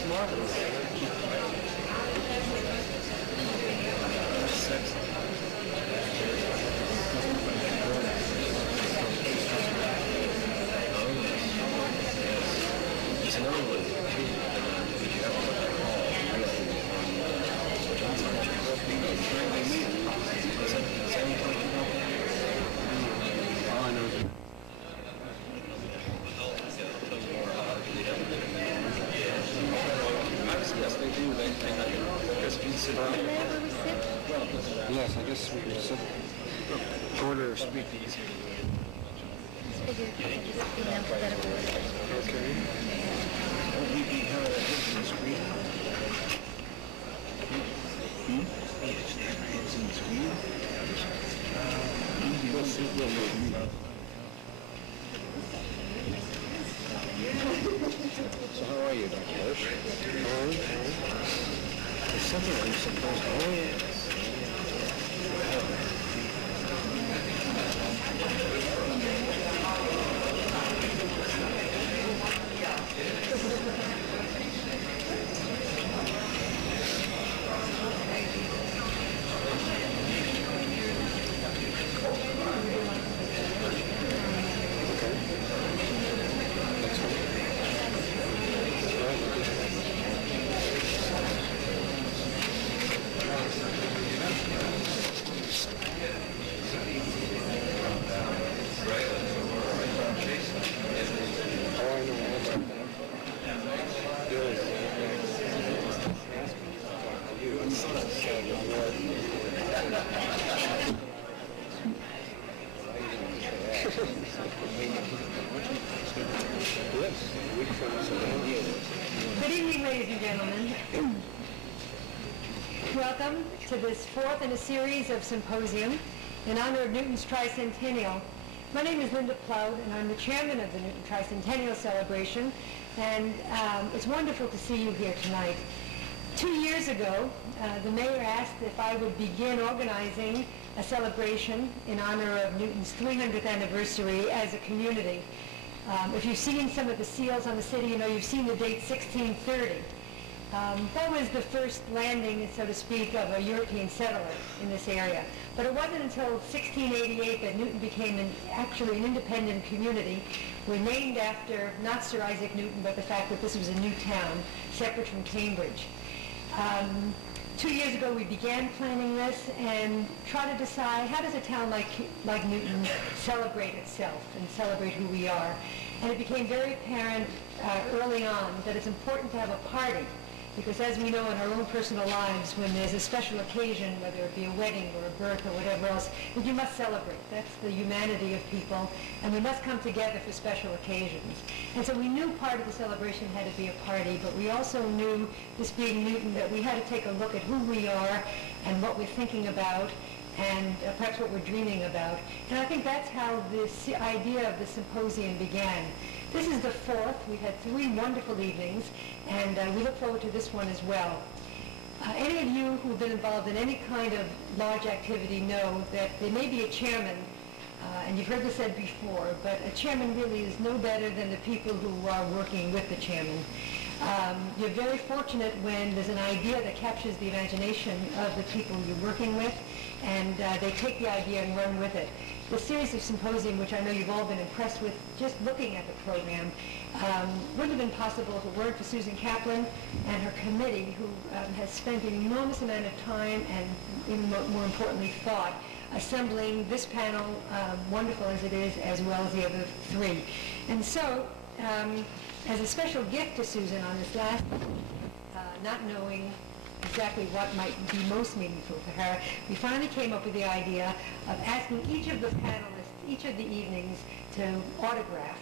That's marvelous. There's another one too. Did you ever look at all? All I know is yes, they do. They sit down. Yes, I guess we can sit. Order of speaking. Okay. We can have a different screen. It's in the screen. So how are you, Dr. Hirsch? There's something I'm supposed to... Oh, yes. Good evening, ladies and gentlemen. Welcome to this fourth in a series of symposium in honor of Newton's Tricentennial. My name is Linda Plaut, and I'm the chairman of the Newton Tricentennial celebration, and it's wonderful to see you here tonight. 2 years ago, the mayor asked if I would begin organizing a celebration in honor of Newton's 300th anniversary as a community. If you've seen some of the seals on the city, you know you've seen the date 1630. That was the first landing, so to speak, of a European settler in this area. But it wasn't until 1688 that Newton became actually an independent community. We're named after not Sir Isaac Newton, but the fact that this was a new town, separate from Cambridge. 2 years ago we began planning this and try to decide how does a town like Newton celebrate itself and celebrate who we are. And it became very apparent early on that it's important to have a party, because as we know in our own personal lives, when there's a special occasion, whether it be a wedding or a birth or whatever else, that you must celebrate. That's the humanity of people, and we must come together for special occasions. And so we knew part of the celebration had to be a party, but we also knew, this being Newton, that we had to take a look at who we are and what we're thinking about, and perhaps what we're dreaming about. And I think that's how this idea of the symposium began. This is the fourth. We've had 3 wonderful evenings, and we look forward to this one as well. Any of you who've been involved in any kind of large activity know that there may be a chairman, and you've heard this said before, but a chairman really is no better than the people who are working with the chairman. You're very fortunate when there's an idea that captures the imagination of the people you're working with, and they take the idea and run with it. The series of symposium, which I know you've all been impressed with just looking at the program, wouldn't have been possible if it weren't for Susan Kaplan and her committee, who has spent an enormous amount of time and, even more importantly, thought, assembling this panel, wonderful as it is, as well as the other 3. And so, as a special gift to Susan on this last, not knowing exactly what might be most meaningful to her, we finally came up with the idea of asking each of the panelists, each of the evenings, to autograph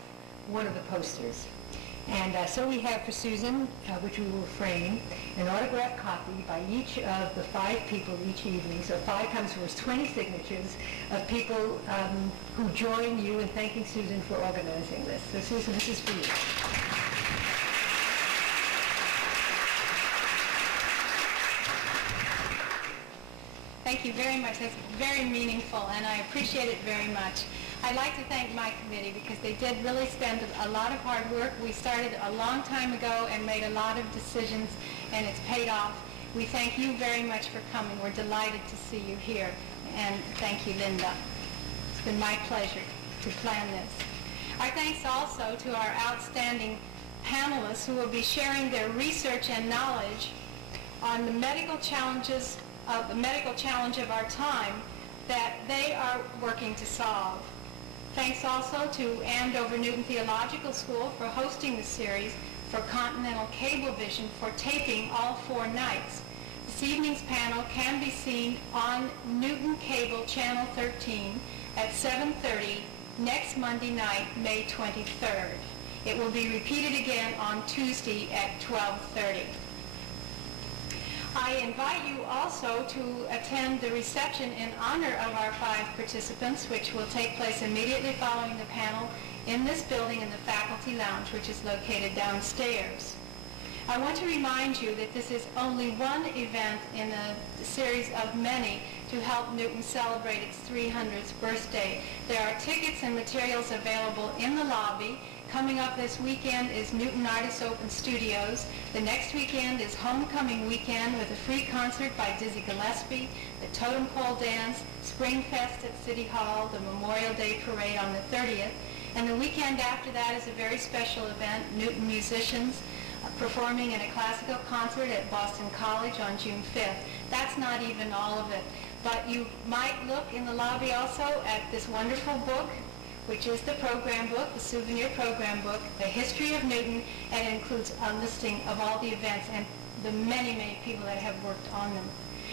one of the posters. And so we have for Susan, which we will frame, an autographed copy by each of the 5 people each evening. So 5 comes to us 20 signatures of people who join you in thanking Susan for organizing this. So Susan, this is for you. Thank you very much. That's very meaningful, and I appreciate it very much. I'd like to thank my committee because they did really spend a lot of hard work. We started a long time ago and made a lot of decisions, and it's paid off. We thank you very much for coming. We're delighted to see you here, and thank you, Linda. It's been my pleasure to plan this. Our thanks also to our outstanding panelists who will be sharing their research and knowledge on the medical challenge of our time that they are working to solve. Thanks also to Andover Newton Theological School for hosting the series, for Continental Cablevision for taping all 4 nights. This evening's panel can be seen on Newton Cable Channel 13 at 7:30 next Monday night, May 23rd. It will be repeated again on Tuesday at 12:30. I invite you also to attend the reception in honor of our 5 participants, which will take place immediately following the panel in this building in the faculty lounge, which is located downstairs. I want to remind you that this is only one event in a series of many to help Newton celebrate its 300th birthday. There are tickets and materials available in the lobby. Coming up this weekend is Newton Artists Open Studios. The next weekend is Homecoming Weekend with a free concert by Dizzy Gillespie, the Totem Pole Dance, Spring Fest at City Hall, the Memorial Day Parade on the 30th, and the weekend after that is a very special event, Newton musicians performing in a classical concert at Boston College on June 5th. That's not even all of it, but you might look in the lobby also at this wonderful book, which is the program book, the souvenir program book, The History of Newton, and it includes a listing of all the events and the many, many people that have worked on them.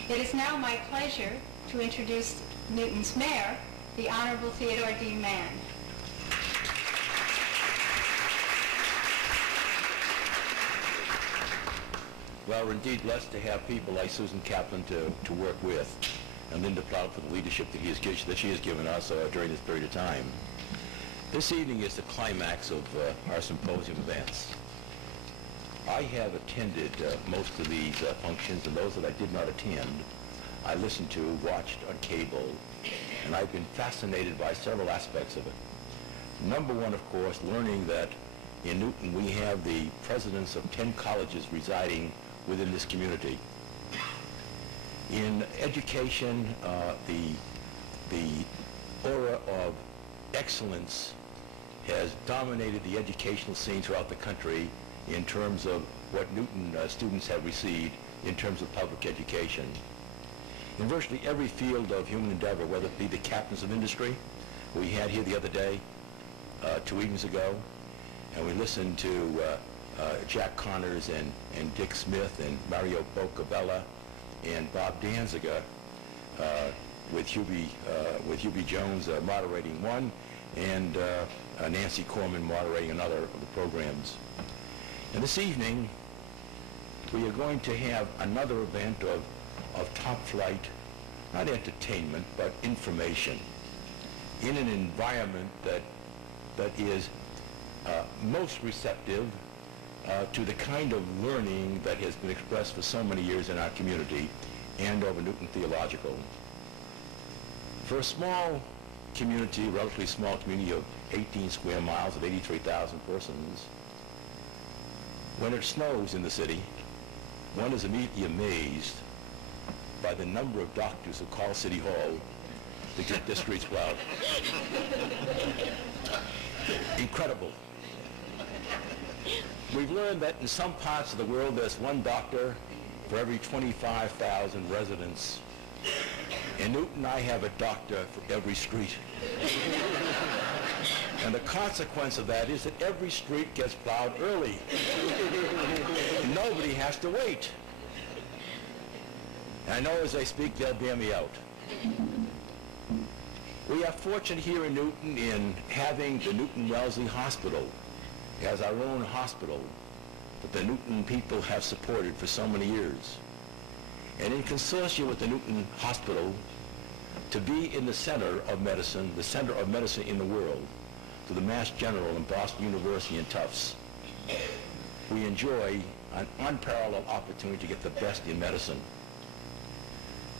It is now my pleasure to introduce Newton's mayor, the Honorable Theodore D. Mann. Well, we're indeed blessed to have people like Susan Kaplan to work with, and Linda Plaut for the leadership that she has given us during this period of time. This evening is the climax of our symposium events. I have attended most of these functions, and those that I did not attend, I listened to, watched on cable, and I've been fascinated by several aspects of it. Number one, of course, learning that in Newton we have the presidents of 10 colleges residing within this community. In education, the aura of excellence has dominated the educational scene throughout the country in terms of what Newton students have received in terms of public education. In virtually every field of human endeavor, whether it be the captains of industry, we had here the other day, 2 evenings ago, and we listened to Jack Connors and Dick Smith and Mario Bocabella and Bob Danziger with Hubie Jones moderating one, and Nancy Corman moderating another of the programs. And this evening, we are going to have another event of top flight, not entertainment, but information, in an environment that is most receptive to the kind of learning that has been expressed for so many years in our community, Andover Newton Theological. For a small community, relatively small community of 18 square miles of 83,000 persons, when it snows in the city, one is immediately amazed by the number of doctors who call City Hall to get their streets plowed. Incredible. We've learned that in some parts of the world there's one doctor for every 25,000 residents. In Newton, I have a doctor for every street. And the consequence of that is that every street gets plowed early. Nobody has to wait. And I know as I speak, they'll bear me out. We are fortunate here in Newton in having the Newton-Wellesley Hospital as our own hospital that the Newton people have supported for so many years. And in consortium with the Newton Hospital, to be in the center of medicine in the world, to the Mass General and Boston University and Tufts, we enjoy an unparalleled opportunity to get the best in medicine.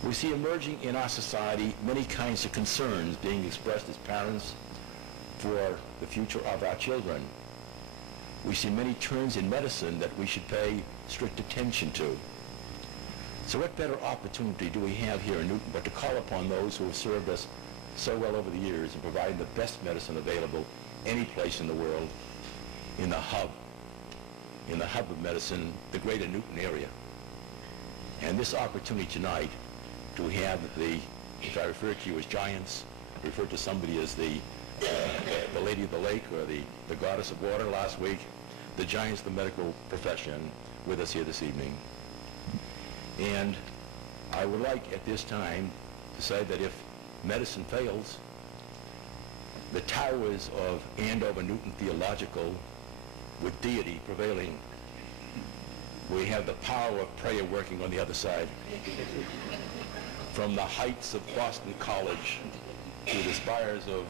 We see emerging in our society many kinds of concerns being expressed as parents for the future of our children. We see many trends in medicine that we should pay strict attention to. So what better opportunity do we have here in Newton but to call upon those who have served us so well over the years in providing the best medicine available any place in the world, in the hub of medicine, the greater Newton area. And this opportunity tonight to have the, if I refer to you as giants, refer to somebody as the Lady of the Lake or the Goddess of Water last week, the giants of the medical profession with us here this evening. And I would like at this time to say that if medicine fails, the towers of Andover Newton Theological, with deity prevailing, we have the power of prayer working on the other side. From the heights of Boston College to the spires of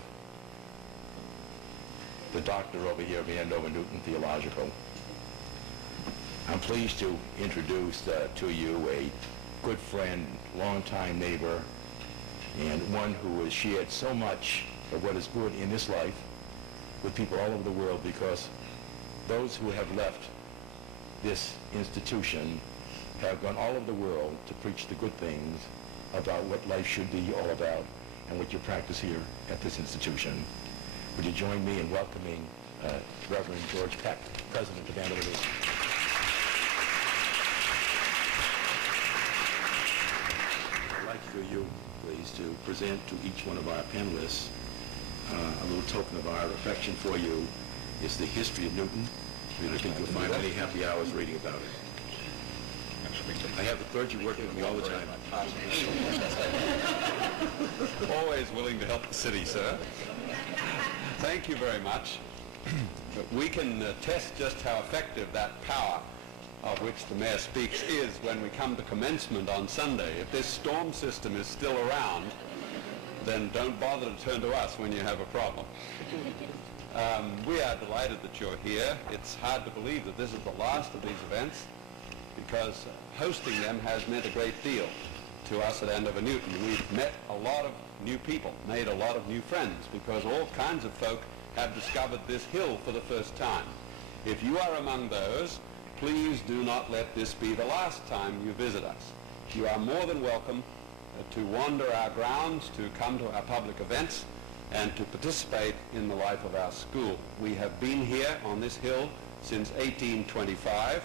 the doctor over here of Andover Newton Theological. I'm pleased to introduce to you a good friend, longtime neighbor, and one who has shared so much of what is good in this life with people all over the world, because those who have left this institution have gone all over the world to preach the good things about what life should be all about and what you practice here at this institution. Would you join me in welcoming Reverend George Peck, President of Andover Newton. I'd like for you, please, to present to each one of our panelists a little token of our affection for you. It's the history of Newton. I think you'll find many happy hours reading about it. I have the clergy working with me all the time. Always willing to help the city, sir. Thank you very much. We can test just how effective that power of which the mayor speaks is when we come to commencement on Sunday. If this storm system is still around, then don't bother to turn to us when you have a problem. We are delighted that you're here. It's hard to believe that this is the last of these events, because hosting them has meant a great deal to us at Andover Newton. We've met a lot of new people, made a lot of new friends, because all kinds of folk have discovered this hill for the first time. If you are among those, please do not let this be the last time you visit us. You are more than welcome to wander our grounds, to come to our public events, and to participate in the life of our school. We have been here on this hill since 1825.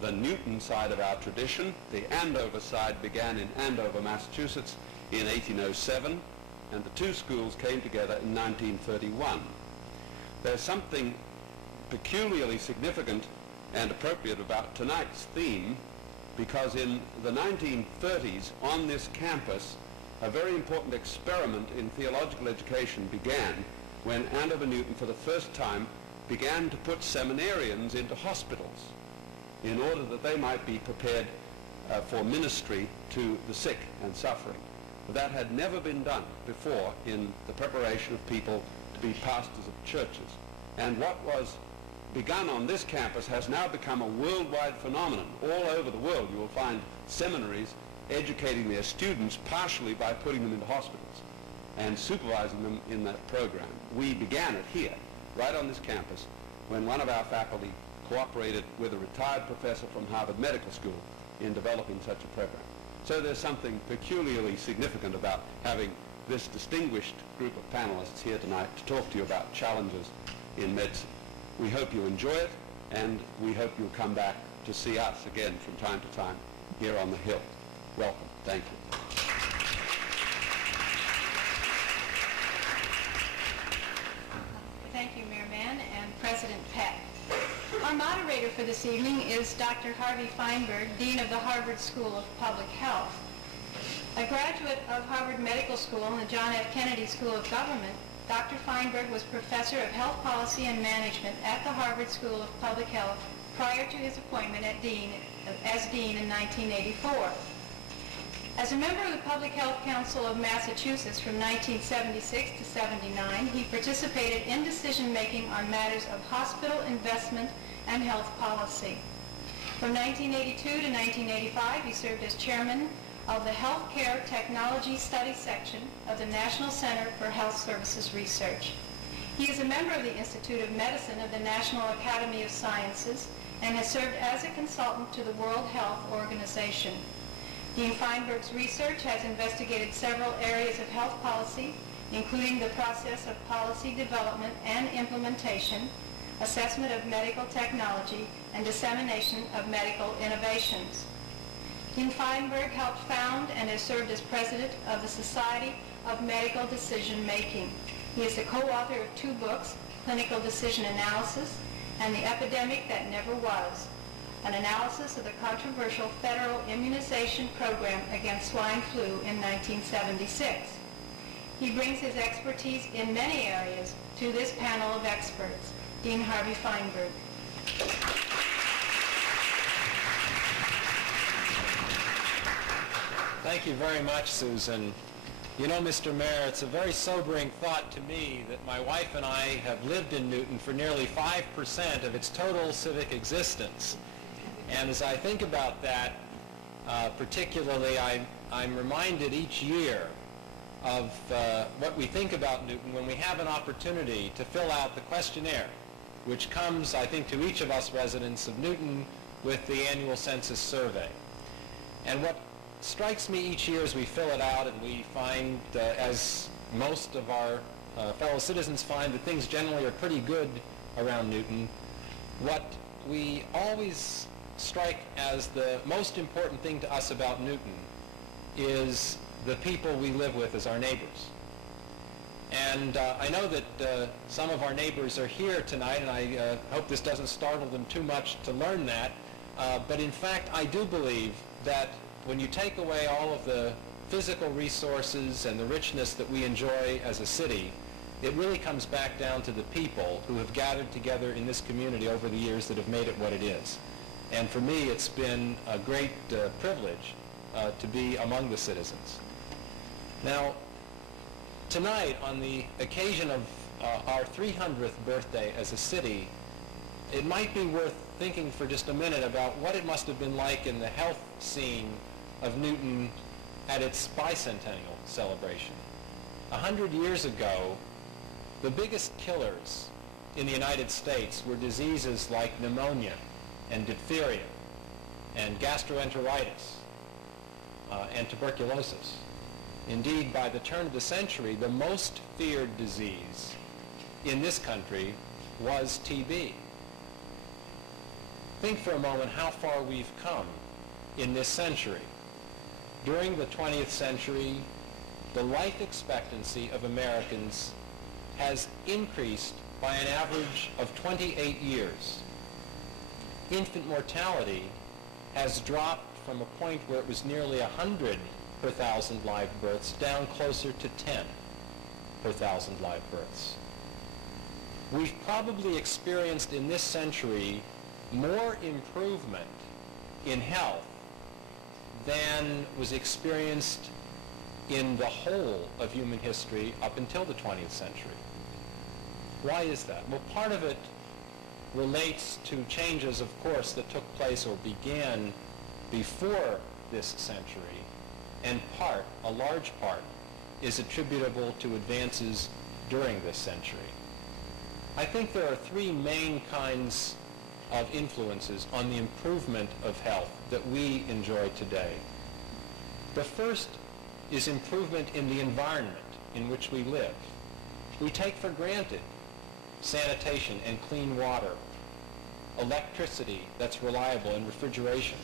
The Newton side of our tradition, the Andover side, began in Andover, Massachusetts in 1807, and the two schools came together in 1931. There's something peculiarly significant and appropriate about tonight's theme, because in the 1930s on this campus a very important experiment in theological education began when Andover Newton for the first time began to put seminarians into hospitals in order that they might be prepared for ministry to the sick and suffering. That had never been done before in the preparation of people to be pastors of churches. And what was begun on this campus has now become a worldwide phenomenon. All over the world you will find seminaries educating their students partially by putting them into hospitals and supervising them in that program. We began it here, right on this campus, when one of our faculty cooperated with a retired professor from Harvard Medical School in developing such a program. So there's something peculiarly significant about having this distinguished group of panelists here tonight to talk to you about challenges in medicine. We hope you enjoy it, and we hope you'll come back to see us again from time to time here on the Hill. Welcome. Thank you. Thank you, Mayor Mann and President Peck. Our moderator for this evening is Dr. Harvey Fineburg, Dean of the Harvard School of Public Health. A graduate of Harvard Medical School and the John F. Kennedy School of Government, Dr. Fineburg was Professor of Health Policy and Management at the Harvard School of Public Health prior to his appointment as Dean in 1984. As a member of the Public Health Council of Massachusetts from 1976 to 79, he participated in decision-making on matters of hospital investment and health policy. From 1982 to 1985, he served as chairman of the Healthcare Technology Study Section of the National Center for Health Services Research. He is a member of the Institute of Medicine of the National Academy of Sciences and has served as a consultant to the World Health Organization. Dean Fineburg's research has investigated several areas of health policy, including the process of policy development and implementation, assessment of medical technology, and dissemination of medical innovations. Dean Fineburg helped found and has served as president of the Society of Medical Decision Making. He is the co-author of 2 books, Clinical Decision Analysis and The Epidemic That Never Was, an analysis of the controversial federal immunization program against swine flu in 1976. He brings his expertise in many areas to this panel of experts. Dean Harvey Fineburg. Thank you very much, Susan. You know, Mr. Mayor, it's a very sobering thought to me that my wife and I have lived in Newton for nearly 5% of its total civic existence. And as I think about that, particularly, I'm reminded each year of what we think about Newton when we have an opportunity to fill out the questionnaire, which comes, I think, to each of us residents of Newton with the annual census survey. And what strikes me each year as we fill it out and we find, as most of our fellow citizens find, that things generally are pretty good around Newton, what we always strike as the most important thing to us about Newton is the people we live with as our neighbors. And I know that some of our neighbors are here tonight, and I hope this doesn't startle them too much to learn that, but in fact I do believe that when you take away all of the physical resources and the richness that we enjoy as a city, it really comes back down to the people who have gathered together in this community over the years that have made it what it is. And for me, it's been a great privilege to be among the citizens. Now, tonight, on the occasion of our 300th birthday as a city, it might be worth thinking for just a minute about what it must have been like in the health scene of Newton at its bicentennial celebration. 100 years ago, the biggest killers in the United States were diseases like pneumonia and diphtheria and gastroenteritis and tuberculosis. Indeed, by the turn of the century, the most feared disease in this country was TB. Think for a moment how far we've come in this century. During the 20th century, the life expectancy of Americans has increased by an average of 28 years. Infant mortality has dropped from a point where it was nearly 100 per 1,000 live births down closer to 10 per 1,000 live births. We've probably experienced in this century more improvement in health than was experienced in the whole of human history up until the 20th century. Why is that? Well, part of it relates to changes, of course, that took place or began before this century, and a large part, is attributable to advances during this century. I think there are 3 main kinds of influences on the improvement of health that we enjoy today. The first is improvement in the environment in which we live. We take for granted sanitation and clean water, electricity that's reliable, and refrigeration.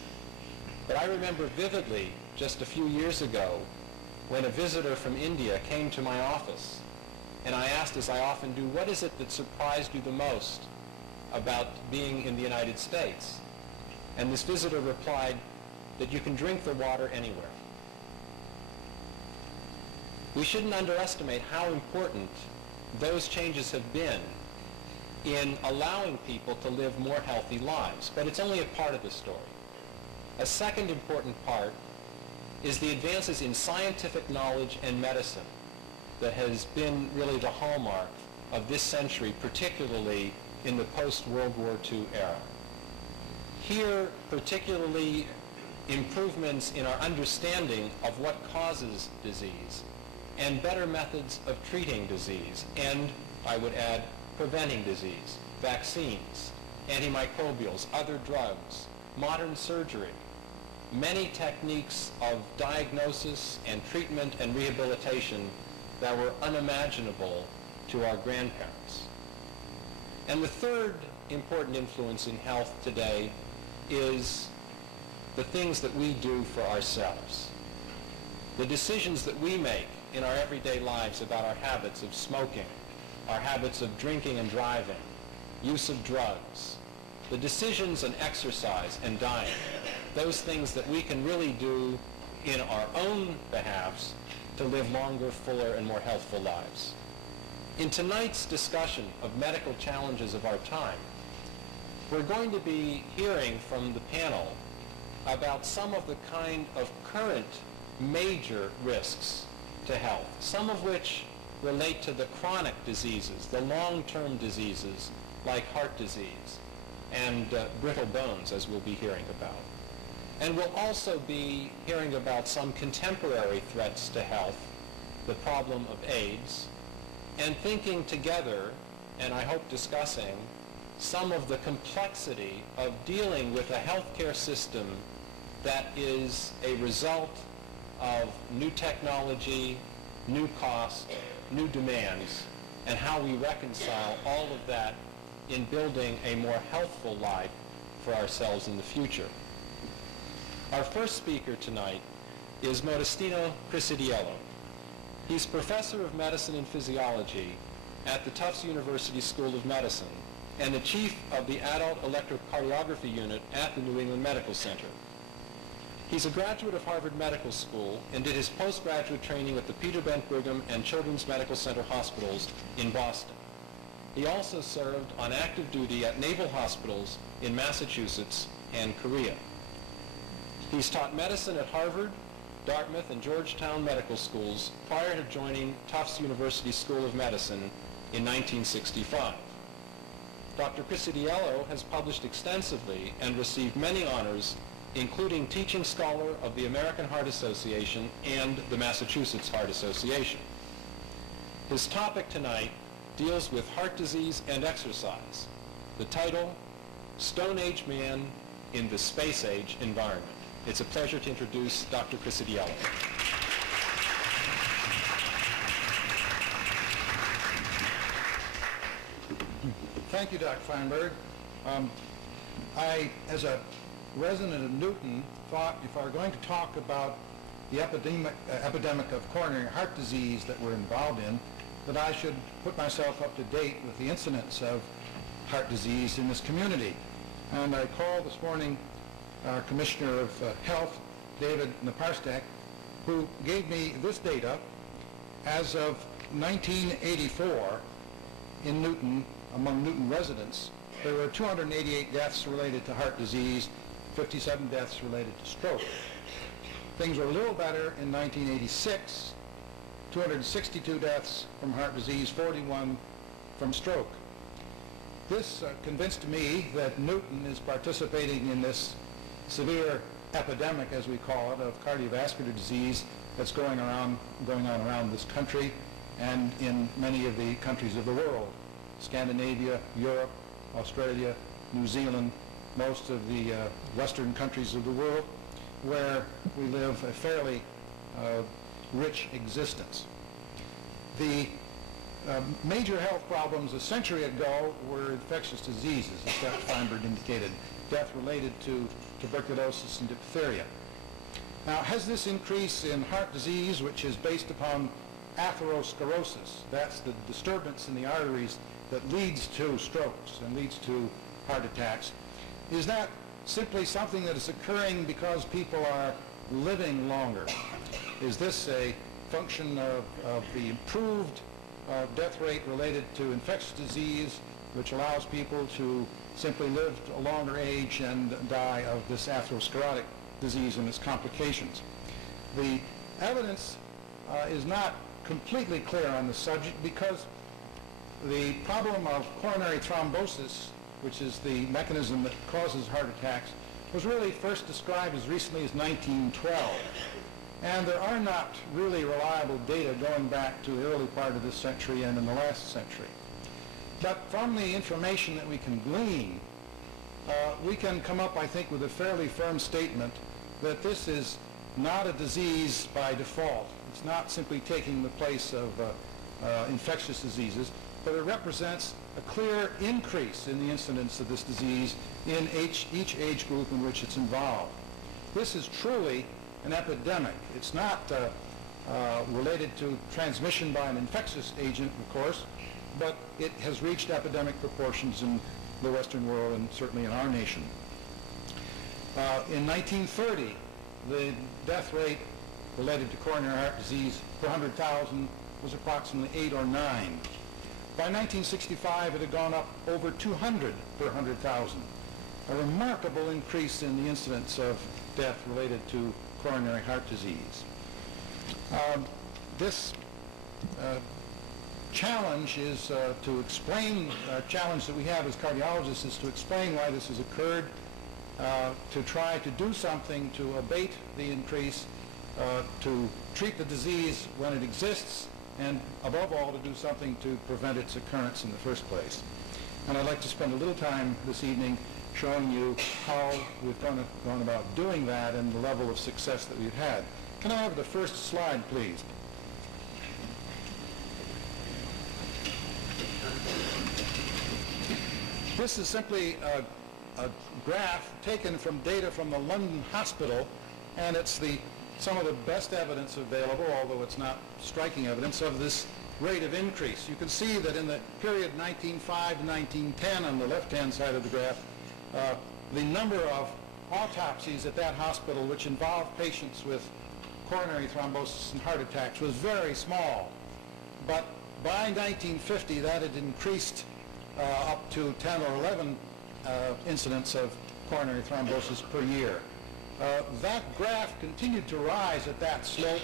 But I remember vividly just a few years ago when a visitor from India came to my office, and I asked, as I often do, what is it that surprised you the most about being in the United States? And this visitor replied that you can drink the water anywhere. We shouldn't underestimate how important those changes have been in allowing people to live more healthy lives, but it's only a part of the story. A second important part is the advances in scientific knowledge and medicine that has been really the hallmark of this century, particularly in the post-World War II era. Here, particularly, improvements in our understanding of what causes disease and better methods of treating disease, and, I would add, preventing disease, vaccines, antimicrobials, other drugs, modern surgery, many techniques of diagnosis and treatment and rehabilitation that were unimaginable to our grandparents. And the third important influence in health today is the things that we do for ourselves. The decisions that we make in our everyday lives about our habits of smoking, our habits of drinking and driving, use of drugs, the decisions on exercise and diet, those things that we can really do in our own behalves to live longer, fuller, and more healthful lives. In tonight's discussion of medical challenges of our time, we're going to be hearing from the panel about some of the kind of current major risks to health, some of which relate to the chronic diseases, the long-term diseases like heart disease and brittle bones, as we'll be hearing about. And we'll also be hearing about some contemporary threats to health, the problem of AIDS, and thinking together, and I hope discussing, some of the complexity of dealing with a healthcare system that is a result of new technology, new costs, new demands, and how we reconcile all of that in building a more healthful life for ourselves in the future. Our first speaker tonight is Modestino Criscitiello. He's professor of medicine and physiology at the Tufts University School of Medicine and the chief of the adult electrocardiography unit at the New England Medical Center. He's a graduate of Harvard Medical School and did his postgraduate training at the Peter Bent Brigham and Children's Medical Center hospitals in Boston. He also served on active duty at naval hospitals in Massachusetts and Korea. He's taught medicine at Harvard, Dartmouth, and Georgetown medical schools prior to joining Tufts University School of Medicine in 1965. Dr. Criscitiello has published extensively and received many honors, including Teaching Scholar of the American Heart Association and the Massachusetts Heart Association. His topic tonight deals with heart disease and exercise. The title, Stone Age Man in the Space Age Environment. It's a pleasure to introduce Dr. Criscitiello. Thank you, Dr. Fineburg. I, as a resident of Newton, thought if I were going to talk about the epidemic of coronary heart disease that we're involved in, that I should put myself up to date with the incidence of heart disease in this community. And I called this morning our Commissioner of Health, David Naparstek, who gave me this data. As of 1984, in Newton, among Newton residents, there were 288 deaths related to heart disease, 57 deaths related to stroke. Things were a little better in 1986, 262 deaths from heart disease, 41 from stroke. This convinced me that Newton is participating in this severe epidemic, as we call it, of cardiovascular disease that's going on around this country and in many of the countries of the world. Scandinavia, Europe, Australia, New Zealand, most of the Western countries of the world, where we live a fairly rich existence. The major health problems a century ago were infectious diseases, as Dr. Fineburg indicated, death related to tuberculosis and diphtheria. Now, has this increase in heart disease, which is based upon atherosclerosis, that's the disturbance in the arteries that leads to strokes and leads to heart attacks, is that simply something that is occurring because people are living longer? Is this a function of the improved death rate related to infectious disease, which allows people to simply live a longer age and die of this atherosclerotic disease and its complications? The evidence is not completely clear on the subject, because the problem of coronary thrombosis, which is the mechanism that causes heart attacks, was really first described as recently as 1912. And there are not really reliable data going back to the early part of this century and in the last century. But from the information that we can glean, we can come up, I think, with a fairly firm statement that this is not a disease by default. It's not simply taking the place of infectious diseases, but it represents a clear increase in the incidence of this disease in each age group in which it's involved. This is truly an epidemic. It's not related to transmission by an infectious agent, of course, but it has reached epidemic proportions in the Western world and certainly in our nation. In 1930, the death rate related to coronary heart disease per 100,000 was approximately 8 or 9. By 1965, it had gone up over 200 per 100,000, a remarkable increase in the incidence of death related to coronary heart disease. This challenge is to explain, challenge that we have as cardiologists is to explain why this has occurred, to try to do something to abate the increase, to treat the disease when it exists, and above all to do something to prevent its occurrence in the first place. And I'd like to spend a little time this evening showing you how we've gone about doing that and the level of success that we've had. Can I have the first slide, please? This is simply a graph taken from data from the London Hospital, and it's some of the best evidence available, although it's not striking evidence, of this rate of increase. You can see that in the period 1905 to 1910 on the left-hand side of the graph, the number of autopsies at that hospital which involved patients with coronary thrombosis and heart attacks was very small. But by 1950, that had increased up to 10 or 11 incidents of coronary thrombosis per year. That graph continued to rise at that slope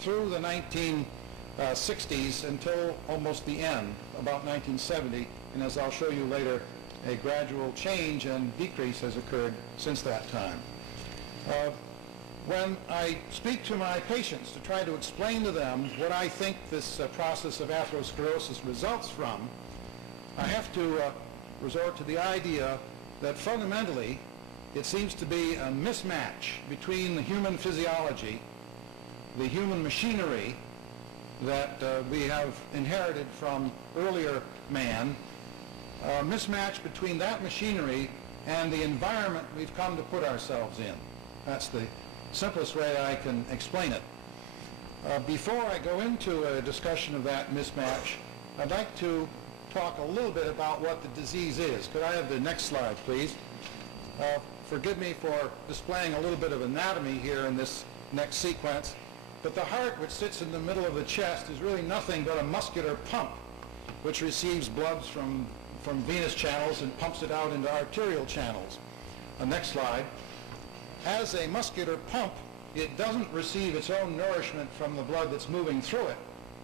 through the 1960s until almost the end, about 1970, and as I'll show you later, a gradual change and decrease has occurred since that time. When I speak to my patients to try to explain to them what I think this process of atherosclerosis results from, I have to resort to the idea that fundamentally it seems to be a mismatch between the human physiology, the human machinery that we have inherited from earlier man, a mismatch between that machinery and the environment we've come to put ourselves in. That's the simplest way I can explain it. Before I go into a discussion of that mismatch, I'd like to talk a little bit about what the disease is. Could I have the next slide, please? Forgive me for displaying a little bit of anatomy here in this next sequence, but the heart, which sits in the middle of the chest, is really nothing but a muscular pump which receives blood from venous channels and pumps it out into arterial channels. Next slide. As a muscular pump, it doesn't receive its own nourishment from the blood that's moving through it.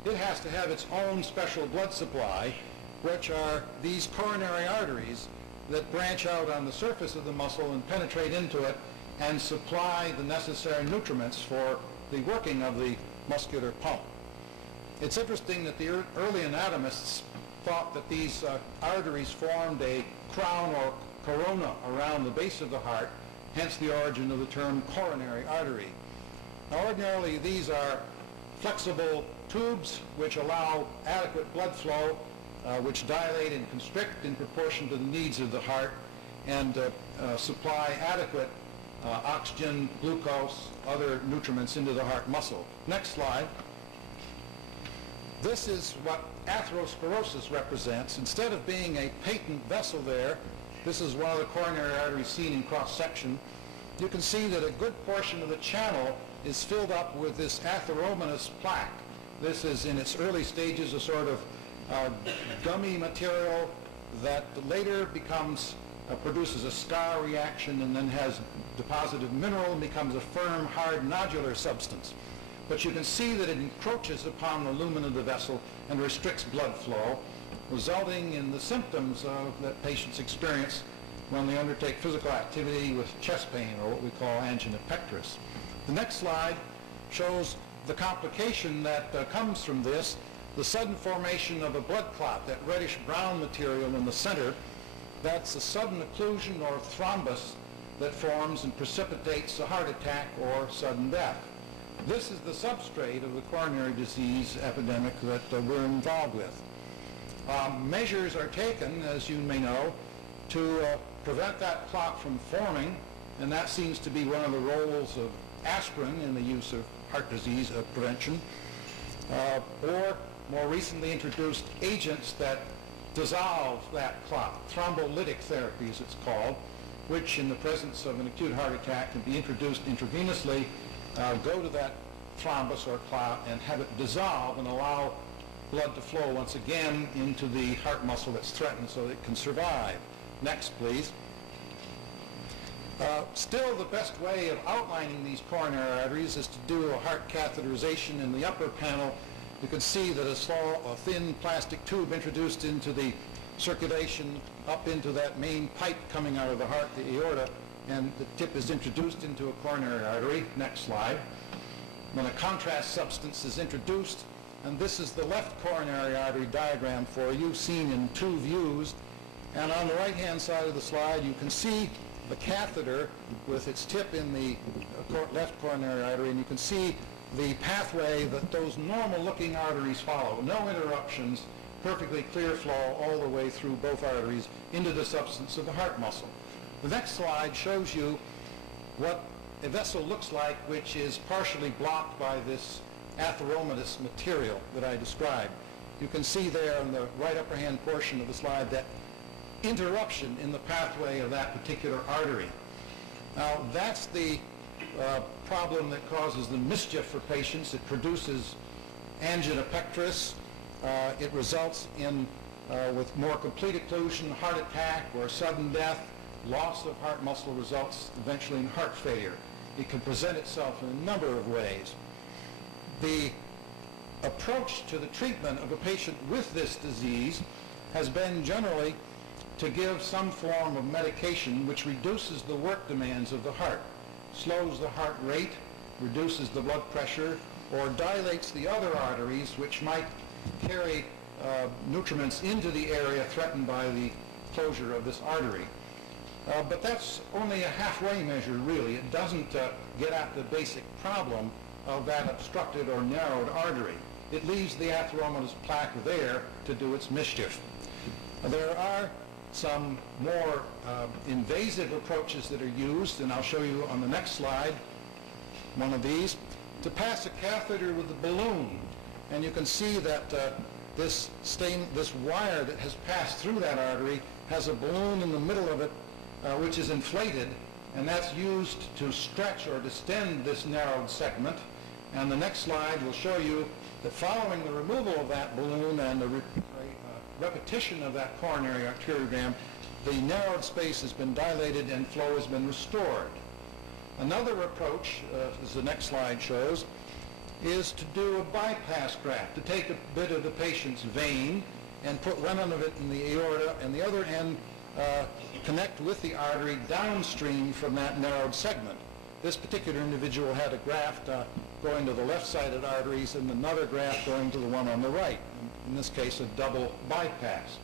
It has to have its own special blood supply, which are these coronary arteries that branch out on the surface of the muscle and penetrate into it and supply the necessary nutriments for the working of the muscular pump. It's interesting that the early anatomists thought that these arteries formed a crown or corona around the base of the heart, hence the origin of the term coronary artery. Now, ordinarily, these are flexible tubes which allow adequate blood flow, which dilate and constrict in proportion to the needs of the heart and supply adequate oxygen, glucose, other nutriments into the heart muscle. Next slide. This is what atherosclerosis represents. Instead of being a patent vessel there, this is one of the coronary arteries seen in cross-section. You can see that a good portion of the channel is filled up with this atheromatous plaque. This is in its early stages a sort of gummy material that later produces a scar reaction and then has deposited mineral and becomes a firm, hard, nodular substance. But you can see that it encroaches upon the lumen of the vessel and restricts blood flow, resulting in the symptoms that patients experience when they undertake physical activity with chest pain, or what we call angina pectoris. The next slide shows the complication that comes from this, the sudden formation of a blood clot, that reddish-brown material in the center. That's a sudden occlusion or thrombus that forms and precipitates a heart attack or sudden death. This is the substrate of the coronary disease epidemic that we're involved with. Measures are taken, as you may know, to prevent that clot from forming, and that seems to be one of the roles of aspirin in the use of heart disease prevention, or more recently introduced agents that dissolve that clot, thrombolytic therapy as it's called, which in the presence of an acute heart attack can be introduced intravenously, go to that thrombus or clot and have it dissolve and allow blood to flow once again into the heart muscle that's threatened so that it can survive. Next, please. Still, the best way of outlining these coronary arteries is to do a heart catheterization. In the upper panel, you can see that a thin plastic tube introduced into the circulation up into that main pipe coming out of the heart, the aorta, and the tip is introduced into a coronary artery. Next slide. Then a contrast substance is introduced, and this is the left coronary artery diagram for you, seen in two views. And on the right-hand side of the slide, you can see the catheter with its tip in the left coronary artery, and you can see the pathway that those normal-looking arteries follow. No interruptions, perfectly clear flow all the way through both arteries into the substance of the heart muscle. The next slide shows you what a vessel looks like, which is partially blocked by this atheromatous material that I described. You can see there in the right upper hand portion of the slide that interruption in the pathway of that particular artery. Now, that's the problem that causes the mischief for patients. It produces angina pectoris. It results in, with more complete occlusion, heart attack or sudden death. Loss of heart muscle results eventually in heart failure. It can present itself in a number of ways. The approach to the treatment of a patient with this disease has been generally to give some form of medication which reduces the work demands of the heart, slows the heart rate, reduces the blood pressure, or dilates the other arteries which might carry nutriments into the area threatened by the closure of this artery. But that's only a halfway measure, really. It doesn't get at the basic problem of that obstructed or narrowed artery. It leaves the atheromatous plaque there to do its mischief. There are some more invasive approaches that are used, and I'll show you on the next slide one of these, to pass a catheter with a balloon. And you can see that this wire that has passed through that artery has a balloon in the middle of it which is inflated, and that's used to stretch or distend this narrowed segment. And the next slide will show you that following the removal of that balloon and the repetition of that coronary arteriogram, the narrowed space has been dilated and flow has been restored. Another approach, as the next slide shows, is to do a bypass graft, to take a bit of the patient's vein and put one end of it in the aorta and the other end connect with the artery downstream from that narrowed segment. This particular individual had a graft going to the left-sided arteries and another graft going to the one on the right, in this case a double bypass.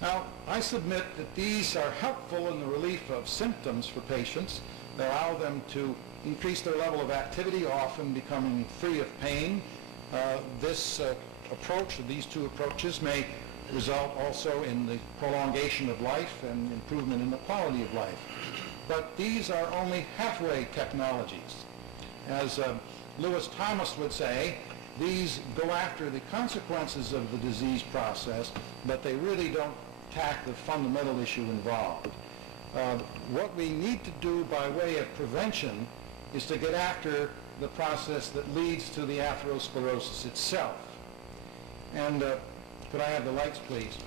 Now, I submit that these are helpful in the relief of symptoms for patients. They allow them to increase their level of activity, often becoming free of pain. This approach, or these two approaches, may result also in the prolongation of life and improvement in the quality of life. But these are only halfway technologies. As Lewis Thomas would say, these go after the consequences of the disease process, but they really don't tackle the fundamental issue involved. What we need to do by way of prevention is to get after the process that leads to the atherosclerosis itself. And could I have the lights, please?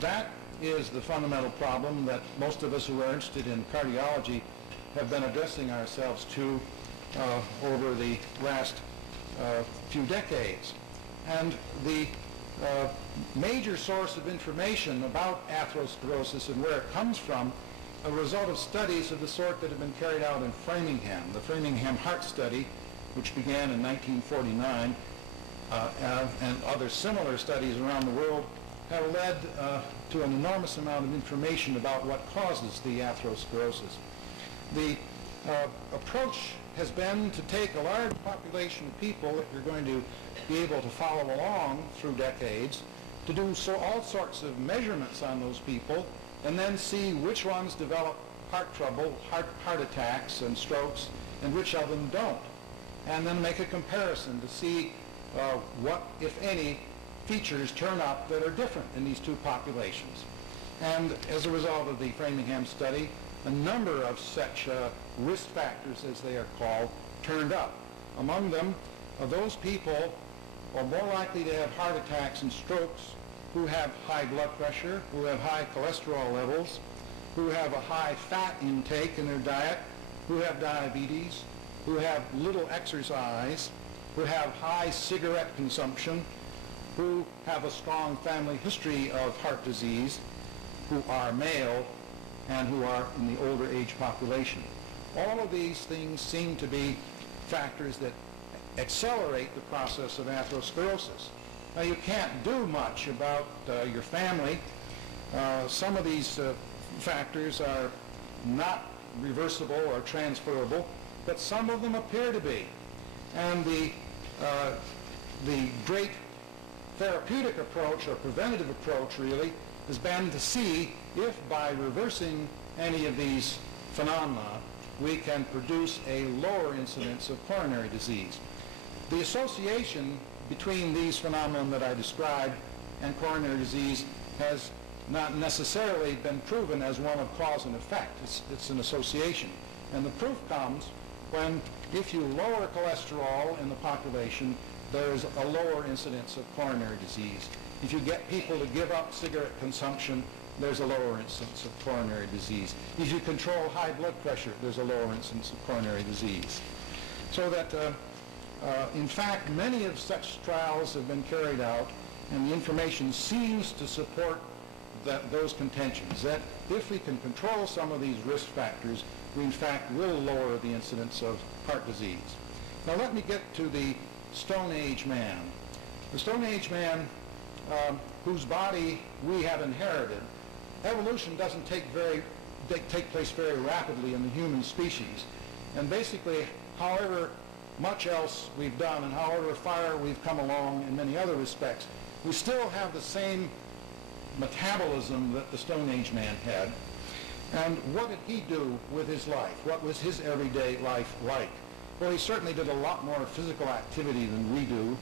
That is the fundamental problem that most of us who are interested in cardiology have been addressing ourselves to over the last few decades. And the major source of information about atherosclerosis and where it comes from, a result of studies of the sort that have been carried out in Framingham. The Framingham Heart Study which began in 1949, and other similar studies around the world, have led to an enormous amount of information about what causes the atherosclerosis. The approach has been to take a large population of people that you're going to be able to follow along through decades, to do all sorts of measurements on those people, and then see which ones develop heart trouble, heart attacks and strokes, and which of them don't. And then make a comparison to see what, if any, features turn up that are different in these two populations. And as a result of the Framingham study, a number of such risk factors, as they are called, turned up. Among them, those people are more likely to have heart attacks and strokes who have high blood pressure, who have high cholesterol levels, who have a high fat intake in their diet, who have diabetes, who have little exercise, who have high cigarette consumption, who have a strong family history of heart disease, who are male, and who are in the older age population. All of these things seem to be factors that accelerate the process of atherosclerosis. Now, you can't do much about your family. Some of these factors are not reversible or transferable, but some of them appear to be. And the great therapeutic approach, or preventative approach really, has been to see if by reversing any of these phenomena we can produce a lower incidence of coronary disease. The association between these phenomena that I described and coronary disease has not necessarily been proven as one of cause and effect. It's an association. And the proof comes when, if you lower cholesterol in the population, there's a lower incidence of coronary disease. If you get people to give up cigarette consumption, there's a lower incidence of coronary disease. If you control high blood pressure, there's a lower incidence of coronary disease. So that, in fact, many of such trials have been carried out, and the information seems to support those contentions, that if we can control some of these risk factors, we in fact will lower the incidence of heart disease. Now let me get to the Stone Age man. The Stone Age man, whose body we have inherited, evolution doesn't take place very rapidly in the human species. And basically, however much else we've done and however far we've come along in many other respects, we still have the same metabolism that the Stone Age man had. And what did he do with his life? What was his everyday life like? Well, he certainly did a lot more physical activity than we do.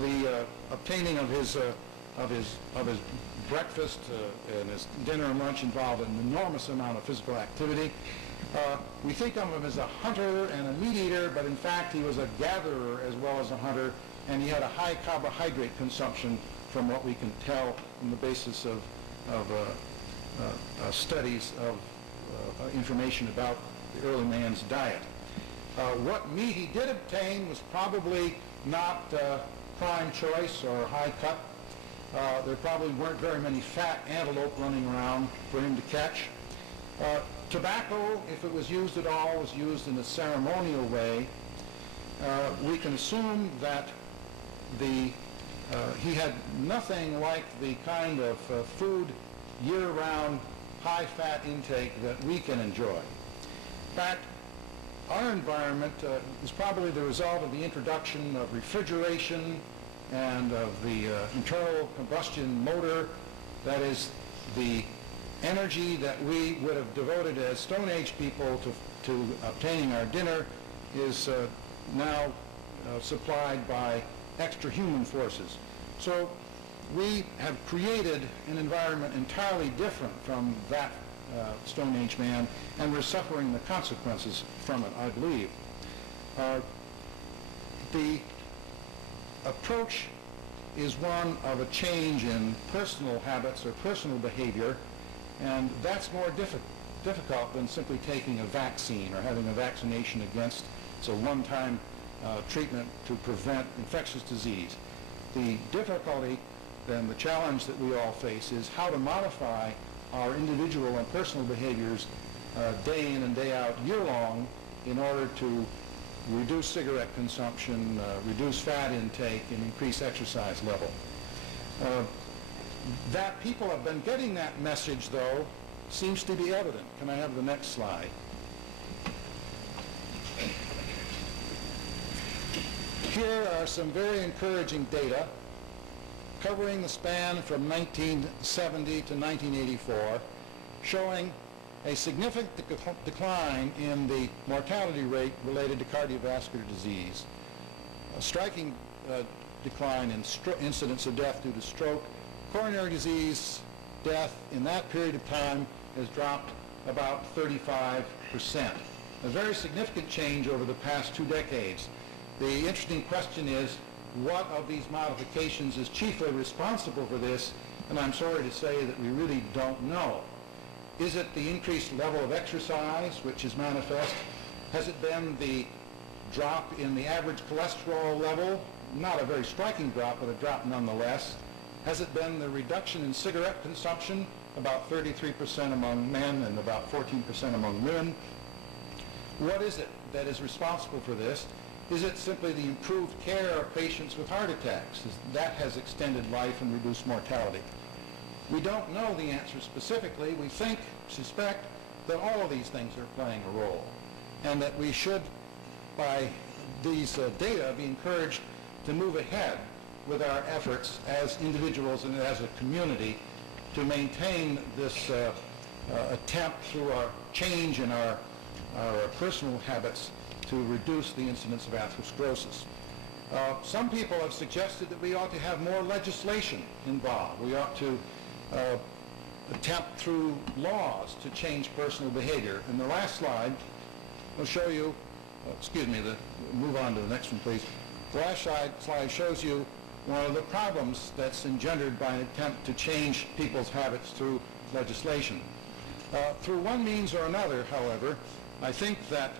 The obtaining of his breakfast and his dinner and lunch involved an enormous amount of physical activity. We think of him as a hunter and a meat eater, but in fact he was a gatherer as well as a hunter, and he had a high carbohydrate consumption from what we can tell on the basis of studies of information about the early man's diet. What meat he did obtain was probably not prime choice or high cut. There probably weren't very many fat antelope running around for him to catch. Tobacco, if it was used at all, was used in a ceremonial way. We can assume that he had nothing like the kind of food year-round high-fat intake that we can enjoy. In fact, our environment is probably the result of the introduction of refrigeration and of the internal combustion motor. That is, the energy that we would have devoted as Stone Age people to obtaining our dinner is now supplied by extra-human forces. So we have created an environment entirely different from that Stone Age man, and we're suffering the consequences from it, I believe. The approach is one of a change in personal habits or personal behavior, and that's more difficult than simply taking a vaccine or having a vaccination against. It's a one-time treatment to prevent infectious disease. The difficulty, then, the challenge that we all face is how to modify our individual and personal behaviors day in and day out, year long, in order to reduce cigarette consumption, reduce fat intake, and increase exercise level. That people have been getting that message, though, seems to be evident. Can I have the next slide? Here are some very encouraging data covering the span from 1970 to 1984, showing a significant decline in the mortality rate related to cardiovascular disease, a striking decline in incidence of death due to stroke. Coronary disease death in that period of time has dropped about 35%. A very significant change over the past 2 decades. The interesting question is, what of these modifications is chiefly responsible for this? And I'm sorry to say that we really don't know. Is it the increased level of exercise, which is manifest? Has it been the drop in the average cholesterol level? Not a very striking drop, but a drop nonetheless. Has it been the reduction in cigarette consumption, about 33% among men and about 14% among women? What is it that is responsible for this? Is it simply the improved care of patients with heart attacks? That has extended life and reduced mortality. We don't know the answer specifically. We suspect that all of these things are playing a role, and that we should, by these data, be encouraged to move ahead with our efforts as individuals and as a community to maintain this attempt through our change in our personal habits to reduce the incidence of atherosclerosis. Some people have suggested that we ought to have more legislation involved. We ought to attempt through laws to change personal behavior. And the last slide will show you, move on to the next one, please. The last slide shows you one of the problems that's engendered by an attempt to change people's habits through legislation. Through one means or another, however, I think that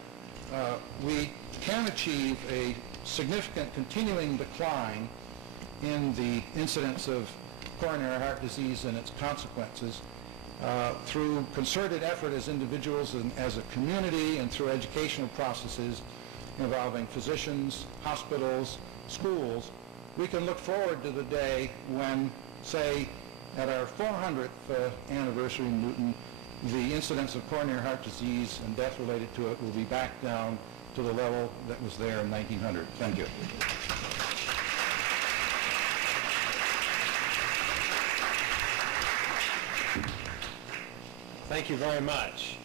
we can achieve a significant continuing decline in the incidence of coronary heart disease and its consequences through concerted effort as individuals and as a community, and through educational processes involving physicians, hospitals, schools. We can look forward to the day when, say, at our 400th anniversary in Newton, the incidence of coronary heart disease and death related to it will be back down to the level that was there in 1900. Thank you. Thank you very much.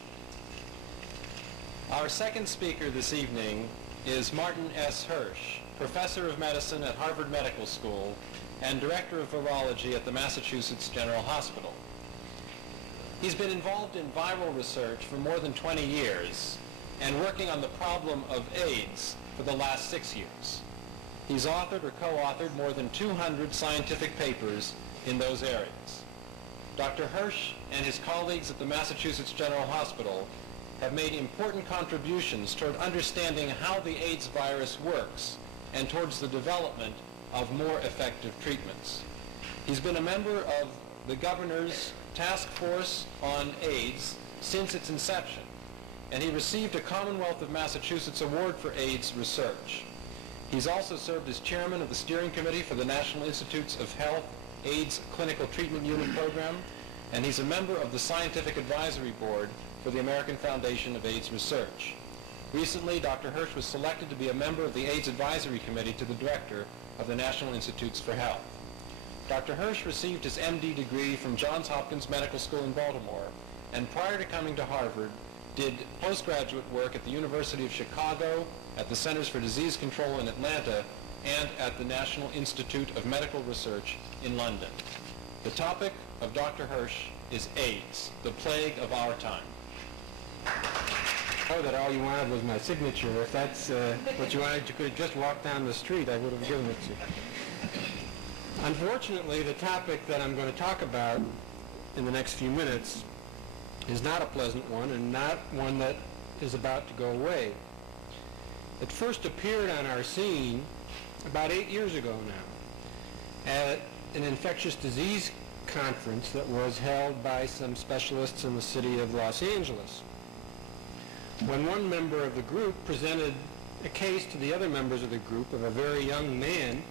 Our second speaker this evening is Martin S. Hirsch, Professor of Medicine at Harvard Medical School and Director of Virology at the Massachusetts General Hospital. He's been involved in viral research for more than 20 years and working on the problem of AIDS for the last 6 years. He's authored or co-authored more than 200 scientific papers in those areas. Dr. Hirsch and his colleagues at the Massachusetts General Hospital have made important contributions toward understanding how the AIDS virus works and towards the development of more effective treatments. He's been a member of the Governor's Task Force on AIDS since its inception, and he received a Commonwealth of Massachusetts Award for AIDS research. He's also served as chairman of the steering committee for the National Institutes of Health AIDS Clinical Treatment Unit Program, and he's a member of the Scientific Advisory Board for the American Foundation of AIDS Research. Recently, Dr. Hirsch was selected to be a member of the AIDS Advisory Committee to the director of the National Institutes for Health. Dr. Hirsch received his MD degree from Johns Hopkins Medical School in Baltimore, and prior to coming to Harvard, did postgraduate work at the University of Chicago, at the Centers for Disease Control in Atlanta, and at the National Institute of Medical Research in London. The topic of Dr. Hirsch is AIDS, the plague of our time. Oh, that all you wanted was my signature. If that's what you wanted, you could have just walked down the street. I would have given it to you. Unfortunately, the topic that I'm going to talk about in the next few minutes is not a pleasant one, and not one that is about to go away. It first appeared on our scene about 8 years ago now at an infectious disease conference that was held by some specialists in the city of Los Angeles, when one member of the group presented a case to the other members of the group of a very young man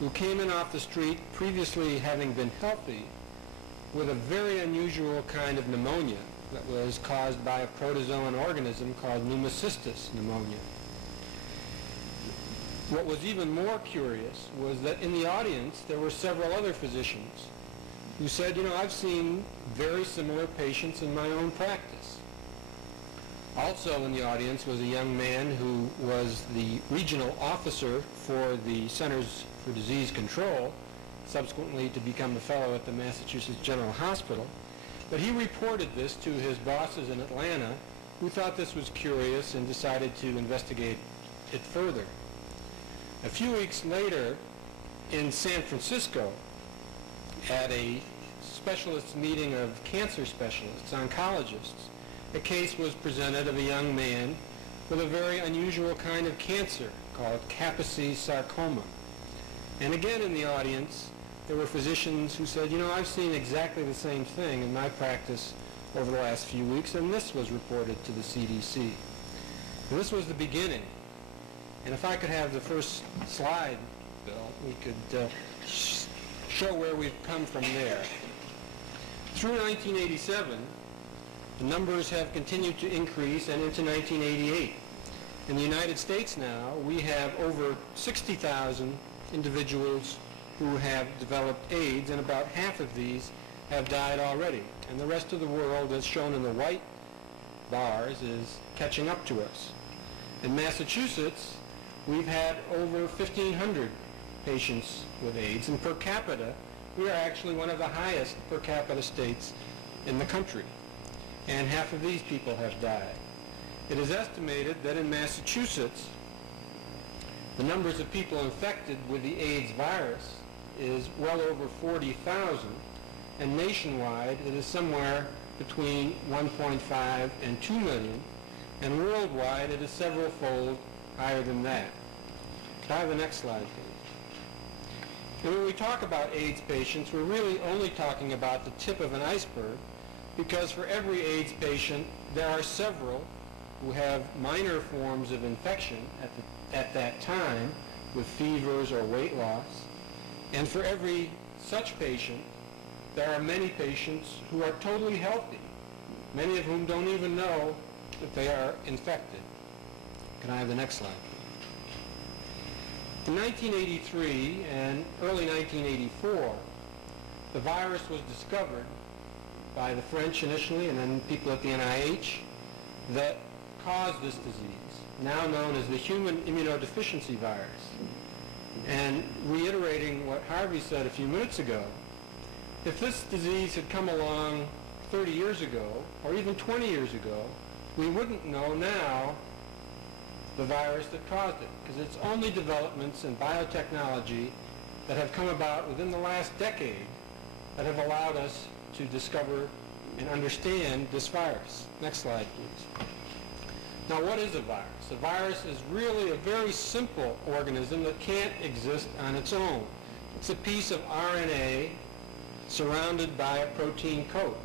who came in off the street previously having been healthy with a very unusual kind of pneumonia that was caused by a protozoan organism called pneumocystis pneumonia. What was even more curious was that in the audience there were several other physicians who said, you know, I've seen very similar patients in my own practice. Also in the audience was a young man who was the regional officer for the Centers for Disease Control, subsequently to become a fellow at the Massachusetts General Hospital. But he reported this to his bosses in Atlanta, who thought this was curious and decided to investigate it further. A few weeks later, in San Francisco, at a specialist meeting of cancer specialists, oncologists, a case was presented of a young man with a very unusual kind of cancer called Kaposi sarcoma. And again in the audience, there were physicians who said, you know, I've seen exactly the same thing in my practice over the last few weeks, and this was reported to the CDC. And this was the beginning. And if I could have the first slide, Bill, we could show where we've come from there. Through 1987, the numbers have continued to increase, and into 1988. In the United States now, we have over 60,000 individuals who have developed AIDS, and about half of these have died already. And the rest of the world, as shown in the white bars, is catching up to us. In Massachusetts, we've had over 1,500 patients with AIDS, and per capita, we are actually one of the highest per capita states in the country. And half of these people have died. It is estimated that in Massachusetts, the numbers of people infected with the AIDS virus is well over 40,000, and nationwide it is somewhere between 1.5 and 2 million, and worldwide it is several-fold higher than that. Can I have the next slide, please? And when we talk about AIDS patients, we're really only talking about the tip of an iceberg, because for every AIDS patient, there are several who have minor forms of infection at that time with fevers or weight loss. And for every such patient, there are many patients who are totally healthy, many of whom don't even know that they are infected. Can I have the next slide? In 1983 and early 1984, the virus was discovered by the French initially, and then people at the NIH, that caused this disease, now known as the human immunodeficiency virus. And reiterating what Harvey said a few minutes ago, if this disease had come along 30 years ago, or even 20 years ago, we wouldn't know now the virus that caused it, because it's only developments in biotechnology that have come about within the last decade that have allowed us to discover and understand this virus. Next slide, please. Now, what is a virus? A virus is really a very simple organism that can't exist on its own. It's a piece of RNA surrounded by a protein coat,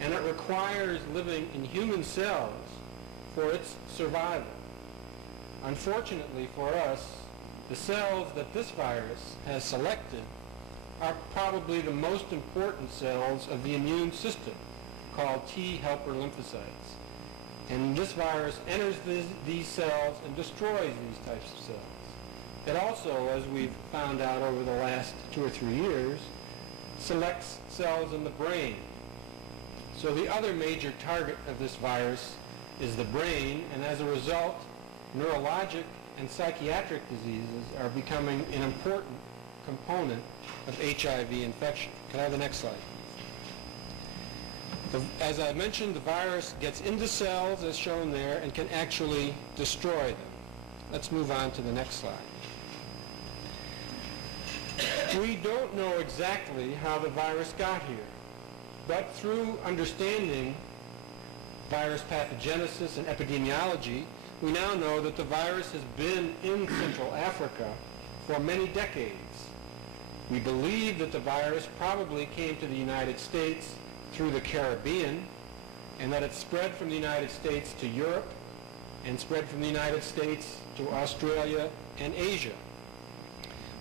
and it requires living in human cells for its survival. Unfortunately for us, the cells that this virus has selected are probably the most important cells of the immune system, called T helper lymphocytes. And this virus enters these cells and destroys these types of cells. It also, as we've found out over the last 2 or 3 years, selects cells in the brain. So the other major target of this virus is the brain, and as a result, neurologic and psychiatric diseases are becoming an important component of HIV infection. Can I have the next slide? As I mentioned, the virus gets into cells, as shown there, and can actually destroy them. Let's move on to the next slide. We don't know exactly how the virus got here, but through understanding virus pathogenesis and epidemiology, we now know that the virus has been in Central Africa for many decades. We believe that the virus probably came to the United States through the Caribbean, and that it spread from the United States to Europe, and spread from the United States to Australia and Asia.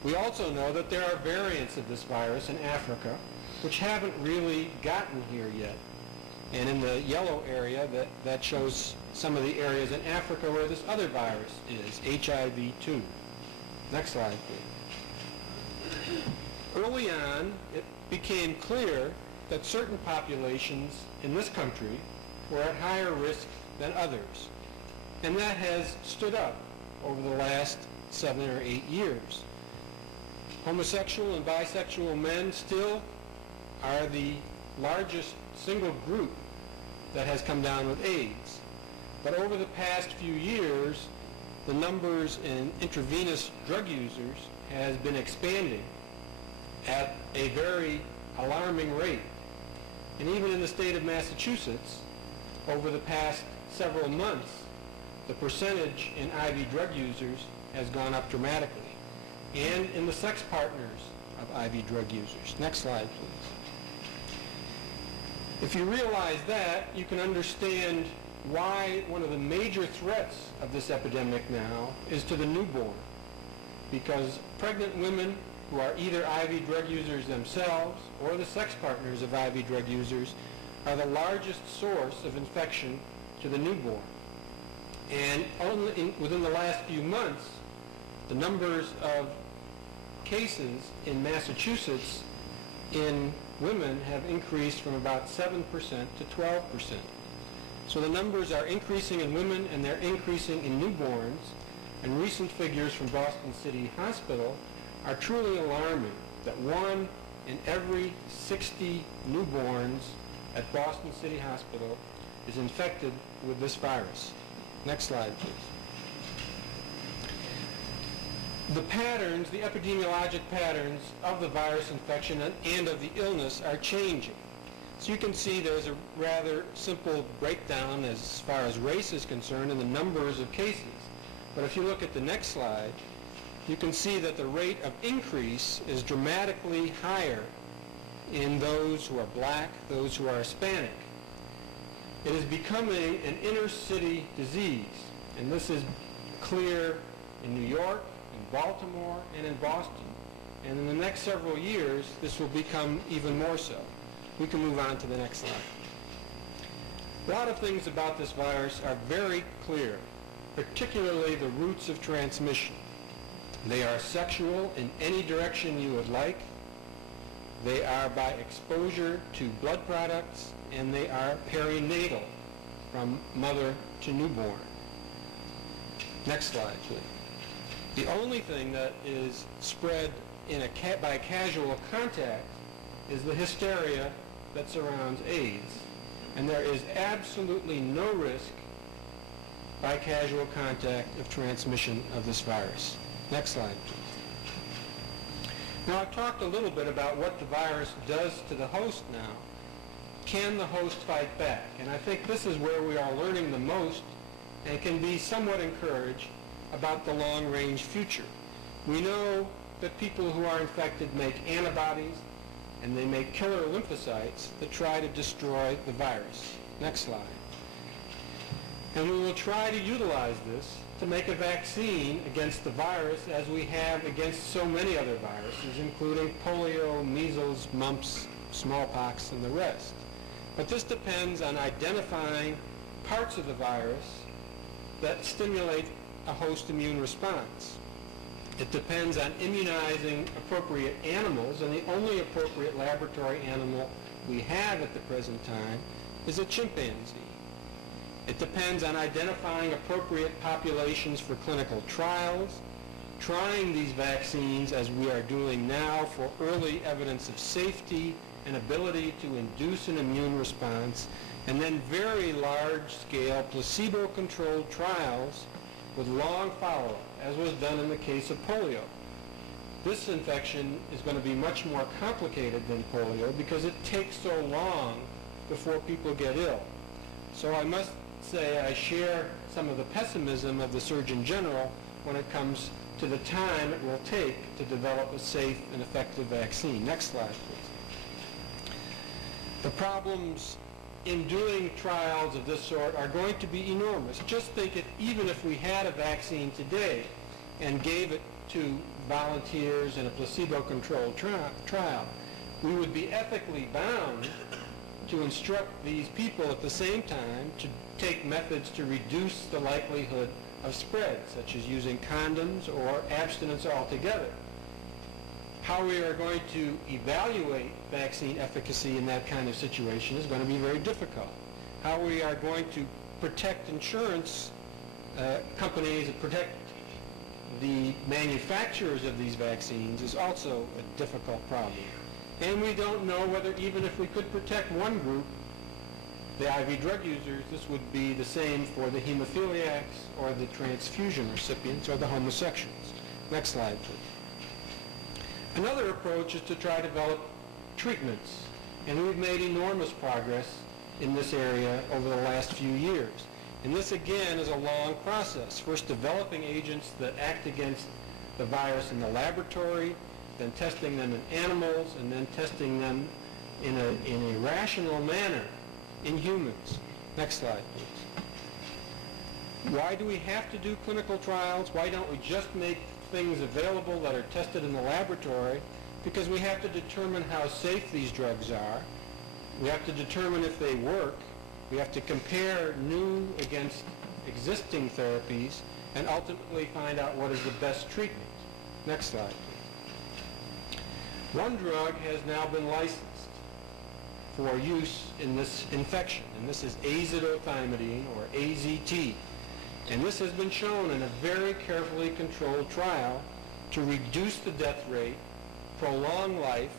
We also know that there are variants of this virus in Africa which haven't really gotten here yet. And in the yellow area, that shows some of the areas in Africa where this other virus is, HIV-2. Next slide, please. Early on, it became clear that certain populations in this country were at higher risk than others. And that has stood up over the last 7 or 8 years. Homosexual and bisexual men still are the largest single group that has come down with AIDS. But over the past few years, the numbers in intravenous drug users has been expanding at a very alarming rate. And even in the state of Massachusetts, over the past several months, the percentage in IV drug users has gone up dramatically, and in the sex partners of IV drug users. Next slide, please. If you realize that, you can understand why one of the major threats of this epidemic now is to the newborn, because pregnant women who are either IV drug users themselves or the sex partners of IV drug users are the largest source of infection to the newborn. And only within the last few months, the numbers of cases in Massachusetts in women have increased from about 7% to 12%. So the numbers are increasing in women and they're increasing in newborns. And recent figures from Boston City Hospital are truly alarming, that 1 in every 60 newborns at Boston City Hospital is infected with this virus. Next slide, please. The patterns, the epidemiologic patterns of the virus infection and of the illness are changing. So you can see there's a rather simple breakdown as far as race is concerned in the numbers of cases. But if you look at the next slide, you can see that the rate of increase is dramatically higher in those who are black, those who are Hispanic. It is becoming an inner city disease, and this is clear in New York, in Baltimore, and in Boston. And in the next several years, this will become even more so. We can move on to the next slide. A lot of things about this virus are very clear, particularly the routes of transmission. They are sexual in any direction you would like. They are by exposure to blood products, and they are perinatal, from mother to newborn. Next slide, please. The only thing that is spread by casual contact is the hysteria that surrounds AIDS, and there is absolutely no risk by casual contact of transmission of this virus. Next slide, please. Now, I've talked a little bit about what the virus does to the host now. Can the host fight back? And I think this is where we are learning the most and can be somewhat encouraged about the long-range future. We know that people who are infected make antibodies and they make killer lymphocytes that try to destroy the virus. Next slide. And we will try to utilize this to make a vaccine against the virus as we have against so many other viruses, including polio, measles, mumps, smallpox, and the rest. But this depends on identifying parts of the virus that stimulate a host immune response. It depends on immunizing appropriate animals, and the only appropriate laboratory animal we have at the present time is a chimpanzee. It depends on identifying appropriate populations for clinical trials, trying these vaccines as we are doing now for early evidence of safety and ability to induce an immune response, and then very large-scale placebo-controlled trials with long follow-up, as was done in the case of polio. This infection is going to be much more complicated than polio because it takes so long before people get ill. So I must say I share some of the pessimism of the Surgeon General when it comes to the time it will take to develop a safe and effective vaccine. Next slide, please. The problems in doing trials of this sort are going to be enormous. Just think it, even if we had a vaccine today and gave it to volunteers in a placebo-controlled trial, we would be ethically bound to instruct these people at the same time to take methods to reduce the likelihood of spread, such as using condoms or abstinence altogether. How we are going to evaluate vaccine efficacy in that kind of situation is going to be very difficult. How we are going to protect insurance companies and protect the manufacturers of these vaccines is also a difficult problem. And we don't know whether, even if we could protect one group, the IV drug users, this would be the same for the hemophiliacs or the transfusion recipients or the homosexuals. Next slide, please. Another approach is to try to develop treatments, and we've made enormous progress in this area over the last few years. And this, again, is a long process. First developing agents that act against the virus in the laboratory, then testing them in animals, and then testing them in a rational manner in humans. Next slide, please. Why do we have to do clinical trials? Why don't we just make things available that are tested in the laboratory? Because we have to determine how safe these drugs are. We have to determine if they work. We have to compare new against existing therapies and ultimately find out what is the best treatment. Next slide, please. One drug has now been licensed for use in this infection, and this is azithromycin, or AZT. And this has been shown in a very carefully controlled trial to reduce the death rate, prolong life,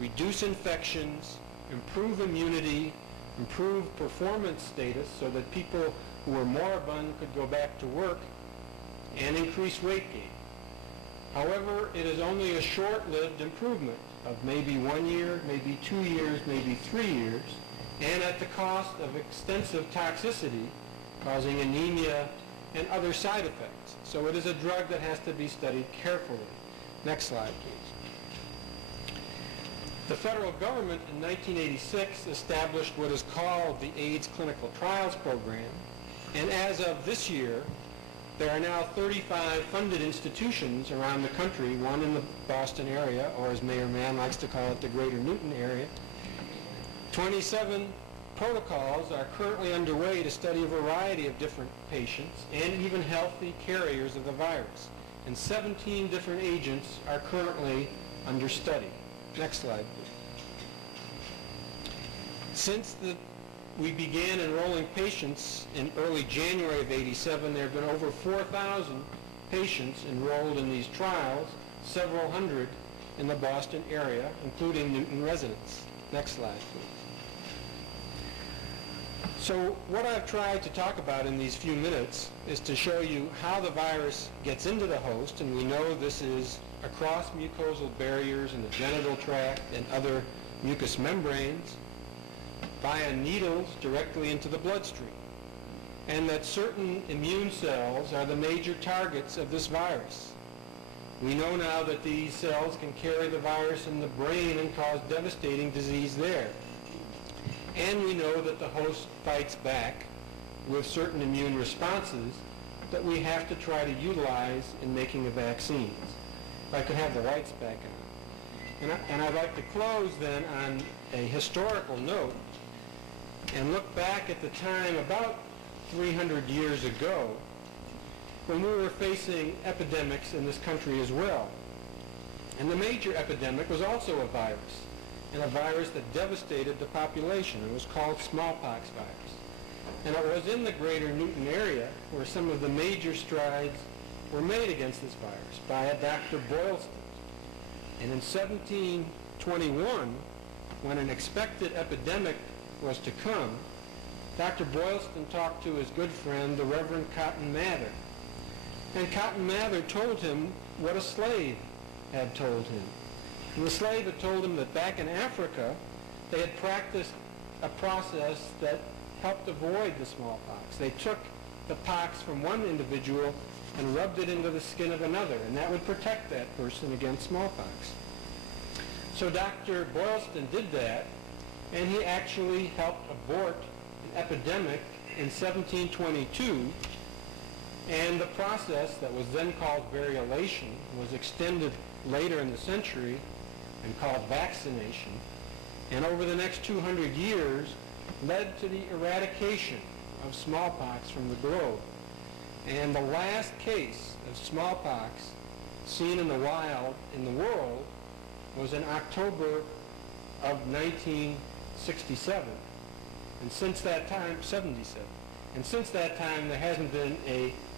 reduce infections, improve immunity, improve performance status so that people who were moribund could go back to work, and increase weight gain. However, it is only a short-lived improvement of maybe 1 year, maybe 2 years, maybe 3 years, and at the cost of extensive toxicity, causing anemia and other side effects. So it is a drug that has to be studied carefully. Next slide, please. The federal government in 1986 established what is called the AIDS Clinical Trials Program, and as of this year, there are now 35 funded institutions around the country, one in the Boston area, or as Mayor Mann likes to call it, the greater Newton area. 27 protocols are currently underway to study a variety of different patients and even healthy carriers of the virus. And 17 different agents are currently under study. Next slide, please. Since we began enrolling patients in early January of '87, there have been over 4,000 patients enrolled in these trials, several hundred in the Boston area, including Newton residents. Next slide, please. So what I've tried to talk about in these few minutes is to show you how the virus gets into the host, and we know this is across mucosal barriers in the genital tract and other mucous membranes, via needles directly into the bloodstream, and that certain immune cells are the major targets of this virus. We know now that these cells can carry the virus in the brain and cause devastating disease there. And we know that the host fights back with certain immune responses that we have to try to utilize in making the vaccines. If I could have the lights back on. And I'd like to close then on a historical note and look back at the time about 300 years ago when we were facing epidemics in this country as well. And the major epidemic was also a virus, and a virus that devastated the population. It was called smallpox virus. And it was in the greater Newton area where some of the major strides were made against this virus by a Dr. Boylston. And in 1721, when an expected epidemic was to come, Dr. Boylston talked to his good friend, the Reverend Cotton Mather. And Cotton Mather told him what a slave had told him. And the slave had told him that back in Africa, they had practiced a process that helped avoid the smallpox. They took the pox from one individual and rubbed it into the skin of another, and that would protect that person against smallpox. So Dr. Boylston did that, and he actually helped abort an epidemic in 1722, and the process that was then called variolation was extended later in the century and called vaccination, and over the next 200 years led to the eradication of smallpox from the globe. And the last case of smallpox seen in the wild in the world was in October of 1967. And since that time, 77. And since that time, there hasn't been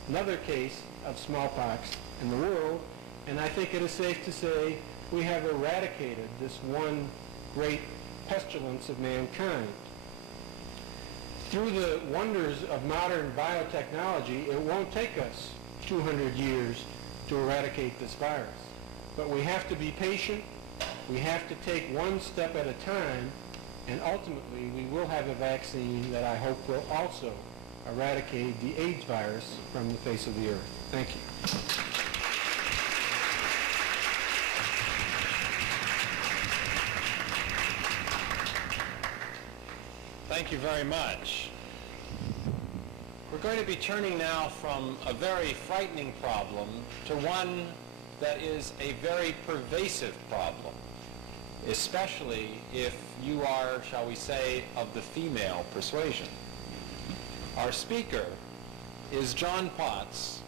another case of smallpox in the world. And I think it is safe to say we have eradicated this one great pestilence of mankind. Through the wonders of modern biotechnology, it won't take us 200 years to eradicate this virus. But we have to be patient, we have to take one step at a time, and ultimately we will have a vaccine that I hope will also eradicate the AIDS virus from the face of the earth. Thank you. Thank you very much. We're going to be turning now from a very frightening problem to one that is a very pervasive problem, especially if you are, shall we say, of the female persuasion. Our speaker is John Potts,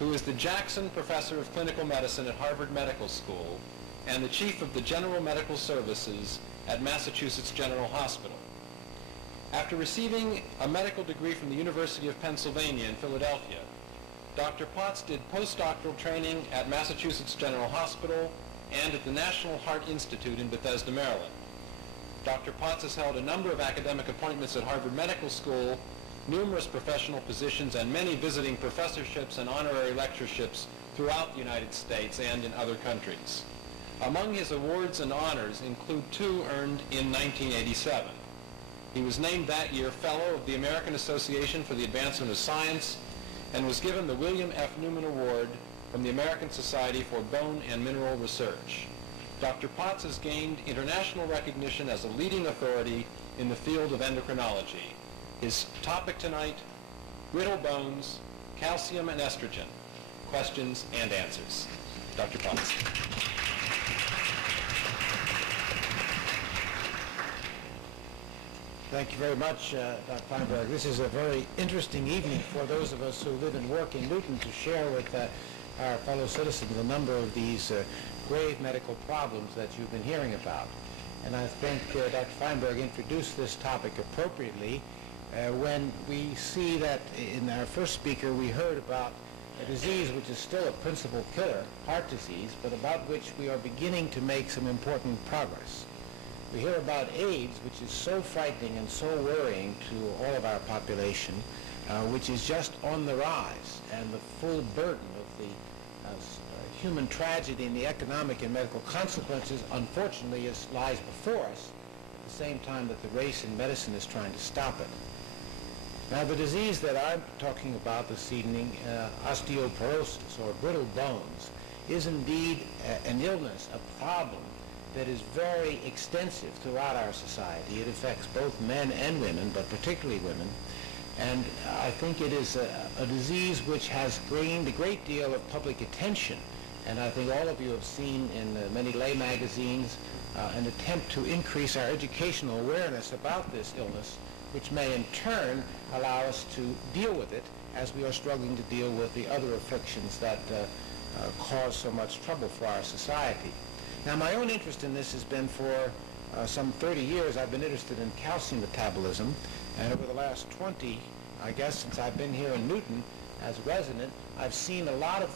who is the Jackson Professor of Clinical Medicine at Harvard Medical School and the Chief of the General Medical Services at Massachusetts General Hospital. After receiving a medical degree from the University of Pennsylvania in Philadelphia, Dr. Potts did postdoctoral training at Massachusetts General Hospital and at the National Heart Institute in Bethesda, Maryland. Dr. Potts has held a number of academic appointments at Harvard Medical School, numerous professional positions, and many visiting professorships and honorary lectureships throughout the United States and in other countries. Among his awards and honors include 2 earned in 1987. He was named that year Fellow of the American Association for the Advancement of Science and was given the William F. Newman Award from the American Society for Bone and Mineral Research. Dr. Potts has gained international recognition as a leading authority in the field of endocrinology. His topic tonight, brittle bones, calcium and estrogen, questions and answers. Dr. Potts. Thank you very much, Dr. Fineburg. This is a very interesting evening for those of us who live and work in Newton to share with our fellow citizens a number of these grave medical problems that you've been hearing about. And I think Dr. Fineburg introduced this topic appropriately when we see that in our first speaker we heard about a disease which is still a principal killer, heart disease, but about which we are beginning to make some important progress. We hear about AIDS, which is so frightening and so worrying to all of our population, which is just on the rise, and the full burden of the human tragedy and the economic and medical consequences, unfortunately, lies before us, at the same time that the race in medicine is trying to stop it. Now, the disease that I'm talking about this evening, osteoporosis, or brittle bones, is indeed an illness, a problem that is very extensive throughout our society. It affects both men and women, but particularly women. And I think it is a disease which has gained a great deal of public attention. And I think all of you have seen in many lay magazines an attempt to increase our educational awareness about this illness, which may in turn allow us to deal with it as we are struggling to deal with the other afflictions that cause so much trouble for our society. Now, my own interest in this has been for some 30 years. I've been interested in calcium metabolism, and over the last 20, I guess, since I've been here in Newton as a resident, I've seen a lot of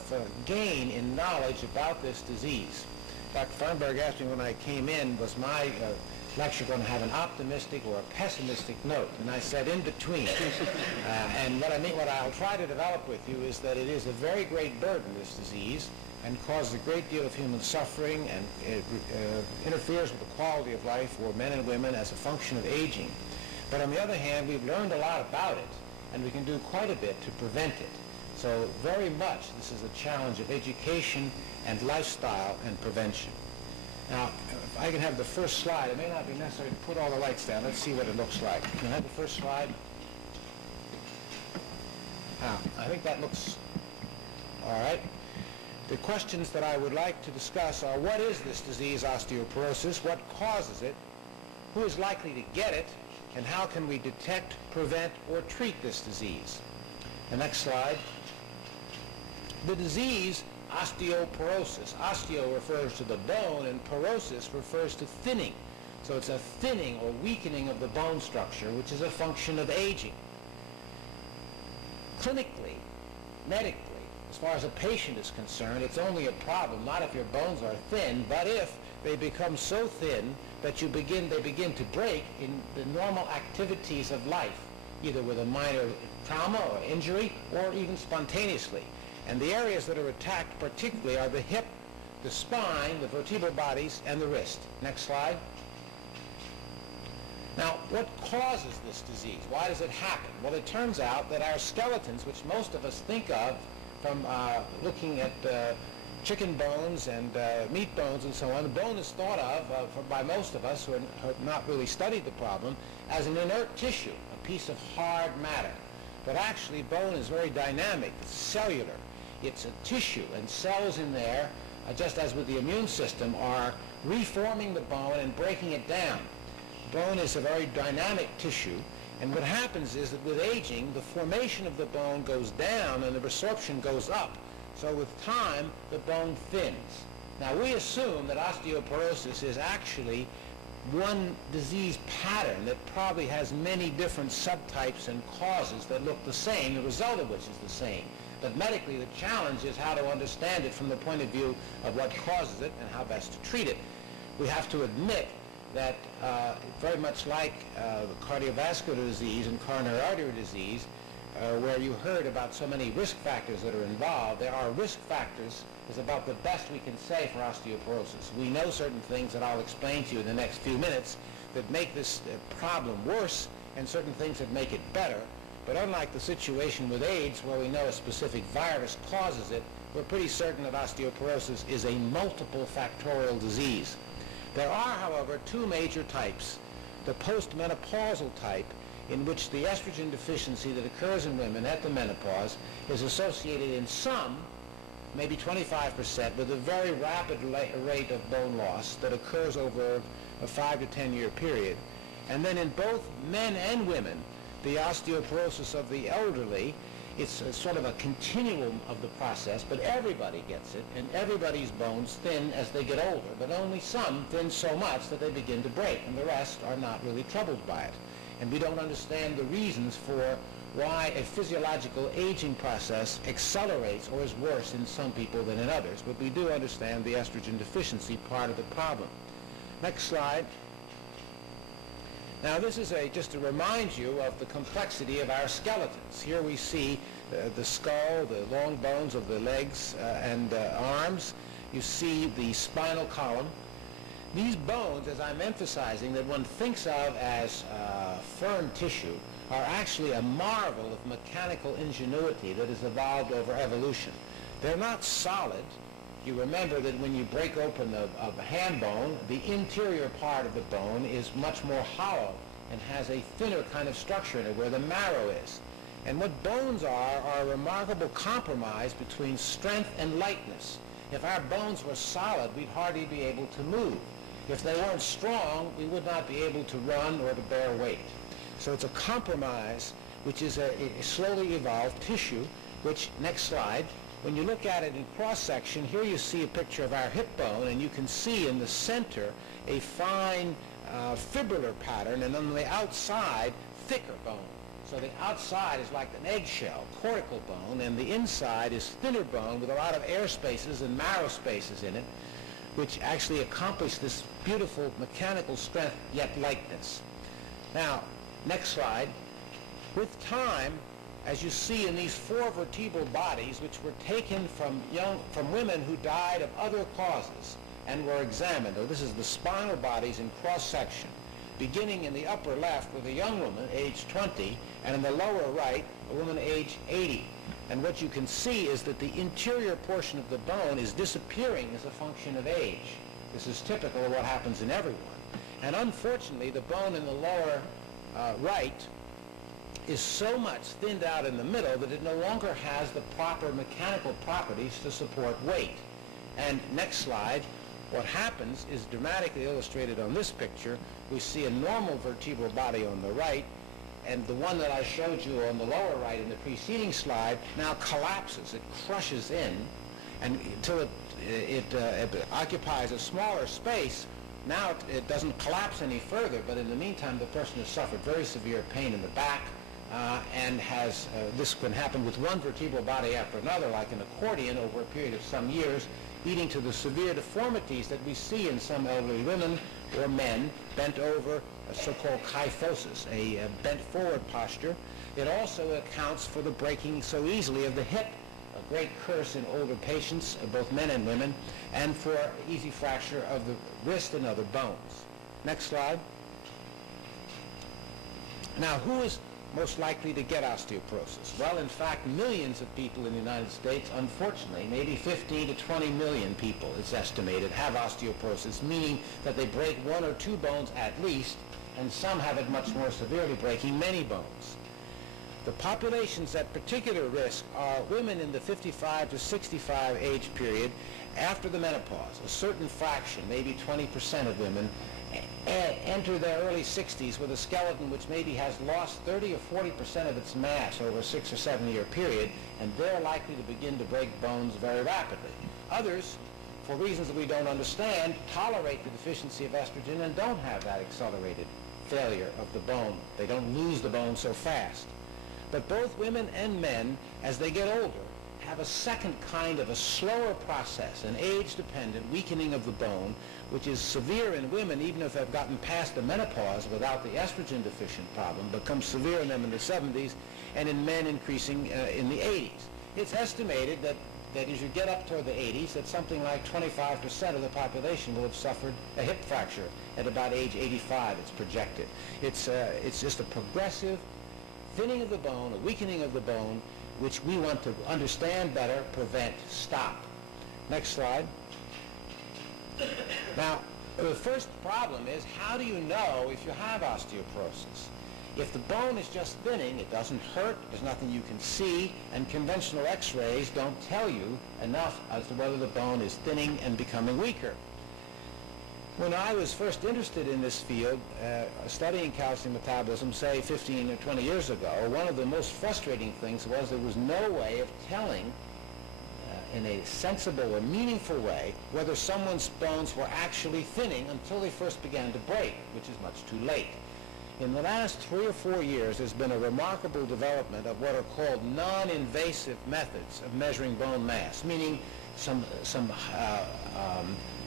gain in knowledge about this disease. Dr. Fineburg asked me when I came in, was my lecture going to have an optimistic or a pessimistic note? And I said in between. And what I'll try to develop with you is that it is a very great burden, this disease, and causes a great deal of human suffering, and it interferes with the quality of life for men and women as a function of aging. But on the other hand, we've learned a lot about it, and we can do quite a bit to prevent it. So very much this is a challenge of education and lifestyle and prevention. Now, I can have the first slide. It may not be necessary to put all the lights down. Let's see what it looks like. Can I have the first slide? I think that looks all right. The questions that I would like to discuss are, what is this disease, osteoporosis? What causes it? Who is likely to get it? And how can we detect, prevent, or treat this disease? The next slide. The disease, osteoporosis. Osteo refers to the bone, and porosis refers to thinning. So it's a thinning or weakening of the bone structure, which is a function of aging. Clinically, medically, as far as a patient is concerned, it's only a problem, not if your bones are thin, but if they become so thin that they begin to break in the normal activities of life, either with a minor trauma or injury, or even spontaneously. And the areas that are attacked particularly are the hip, the spine, the vertebral bodies, and the wrist. Next slide. Now, what causes this disease? Why does it happen? Well, it turns out that our skeletons, which most of us think of from looking at chicken bones and meat bones and so on, the bone is thought of by most of us who have not really studied the problem as an inert tissue, a piece of hard matter. But actually, bone is very dynamic. It's cellular. It's a tissue, and cells in there, just as with the immune system, are reforming the bone and breaking it down. Bone is a very dynamic tissue, and what happens is that with aging, the formation of the bone goes down and the resorption goes up. So with time, the bone thins. Now, we assume that osteoporosis is actually one disease pattern that probably has many different subtypes and causes that look the same, the result of which is the same. But medically, the challenge is how to understand it from the point of view of what causes it and how best to treat it. We have to admit that very much like cardiovascular disease and coronary artery disease, where you heard about so many risk factors that are involved, there are risk factors is about the best we can say for osteoporosis. We know certain things that I'll explain to you in the next few minutes that make this problem worse, and certain things that make it better. But unlike the situation with AIDS, where we know a specific virus causes it, we're pretty certain that osteoporosis is a multiple factorial disease. There are, however, two major types. The postmenopausal type, in which the estrogen deficiency that occurs in women at the menopause is associated in some, maybe 25%, with a very rapid rate of bone loss that occurs over a 5 to 10 year period. And then in both men and women, the osteoporosis of the elderly, it's sort of a continuum of the process, but everybody gets it, and everybody's bones thin as they get older, but only some thin so much that they begin to break, and the rest are not really troubled by it. And we don't understand the reasons for why a physiological aging process accelerates or is worse in some people than in others, but we do understand the estrogen deficiency part of the problem. Next slide. Now, this is just to remind you of the complexity of our skeletons. Here we see the skull, the long bones of the legs and arms. You see the spinal column. These bones, as I'm emphasizing, that one thinks of as firm tissue, are actually a marvel of mechanical ingenuity that has evolved over evolution. They're not solid. You remember that when you break open a ham bone, the interior part of the bone is much more hollow and has a thinner kind of structure in it where the marrow is. And what bones are a remarkable compromise between strength and lightness. If our bones were solid, we'd hardly be able to move. If they weren't strong, we would not be able to run or to bear weight. So it's a compromise, which is a slowly evolved tissue, which, next slide, when you look at it in cross-section, here you see a picture of our hip bone, and you can see in the center a fine fibrillar pattern, and on the outside, thicker bone. So the outside is like an eggshell, cortical bone, and the inside is thinner bone with a lot of air spaces and marrow spaces in it, which actually accomplish this beautiful mechanical strength, yet lightness. Now, next slide. With time, as you see in these 4 vertebral bodies, which were taken from women who died of other causes and were examined. This is the spinal bodies in cross-section, beginning in the upper left with a young woman, age 20, and in the lower right, a woman age 80. And what you can see is that the interior portion of the bone is disappearing as a function of age. This is typical of what happens in everyone. And unfortunately, the bone in the lower right is so much thinned out in the middle that it no longer has the proper mechanical properties to support weight. And next slide, what happens is dramatically illustrated on this picture. We see a normal vertebral body on the right, and the one that I showed you on the lower right in the preceding slide now collapses. It crushes in, and until it occupies a smaller space. Now it doesn't collapse any further, but in the meantime the person has suffered very severe pain in the back, and has this can happen with one vertebral body after another, like an accordion, over a period of some years, leading to the severe deformities that we see in some elderly women or men bent over, a so-called kyphosis, a bent forward posture. It also accounts for the breaking so easily of the hip, a great curse in older patients, both men and women, and for easy fracture of the wrist and other bones. Next slide. Now, who is most likely to get osteoporosis? Well, in fact, millions of people in the United States, unfortunately, maybe 15 to 20 million people, it's estimated, have osteoporosis, meaning that they break one or two bones at least, and some have it much more severely, breaking many bones. The populations at particular risk are women in the 55 to 65 age period after the menopause. A certain fraction, maybe 20% of women, enter their early 60s with a skeleton which maybe has lost 30 or 40% of its mass over a 6 or 7 year period, and they're likely to begin to break bones very rapidly. Others, for reasons that we don't understand, tolerate the deficiency of estrogen and don't have that accelerated failure of the bone. They don't lose the bone so fast. But both women and men, as they get older, have a second kind of a slower process, an age-dependent weakening of the bone, which is severe in women even if they've gotten past the menopause without the estrogen-deficient problem, becomes severe in them in the 70s, and in men increasing in the 80s. It's estimated that as you get up toward the 80s, that something like 25% of the population will have suffered a hip fracture at about age 85, it's projected. It's just a progressive thinning of the bone, a weakening of the bone, which we want to understand better, prevent, stop. Next slide. Now, the first problem is, how do you know if you have osteoporosis? If the bone is just thinning, it doesn't hurt, there's nothing you can see, and conventional x-rays don't tell you enough as to whether the bone is thinning and becoming weaker. When I was first interested in this field, studying calcium metabolism, say 15 or 20 years ago, one of the most frustrating things was there was no way of telling in a sensible or meaningful way whether someone's bones were actually thinning until they first began to break, which is much too late. In the last 3 or 4 years, there's been a remarkable development of what are called non-invasive methods of measuring bone mass, meaning some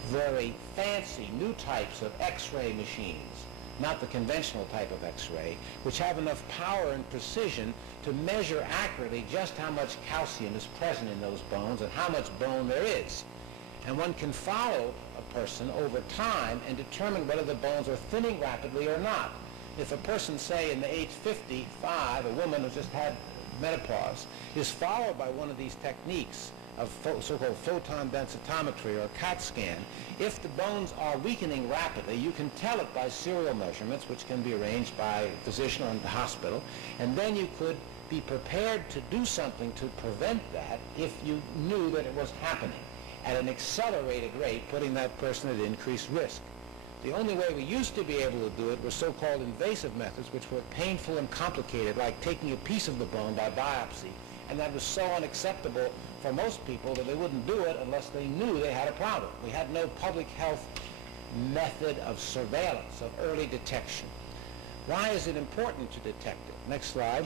very fancy new types of X-ray machines, not the conventional type of X-ray, which have enough power and precision to measure accurately just how much calcium is present in those bones and how much bone there is. And one can follow a person over time and determine whether the bones are thinning rapidly or not. If a person, say in the age 55, a woman who just had menopause, is followed by one of these techniques of so-called photon densitometry or CAT scan, if the bones are weakening rapidly, you can tell it by serial measurements, which can be arranged by a physician or in the hospital, and then you could be prepared to do something to prevent that if you knew that it was happening at an accelerated rate, putting that person at increased risk. The only way we used to be able to do it were so-called invasive methods, which were painful and complicated, like taking a piece of the bone by biopsy, and that was so unacceptable for most people that they wouldn't do it unless they knew they had a problem. We had no public health method of surveillance, of early detection. Why is it important to detect it? Next slide.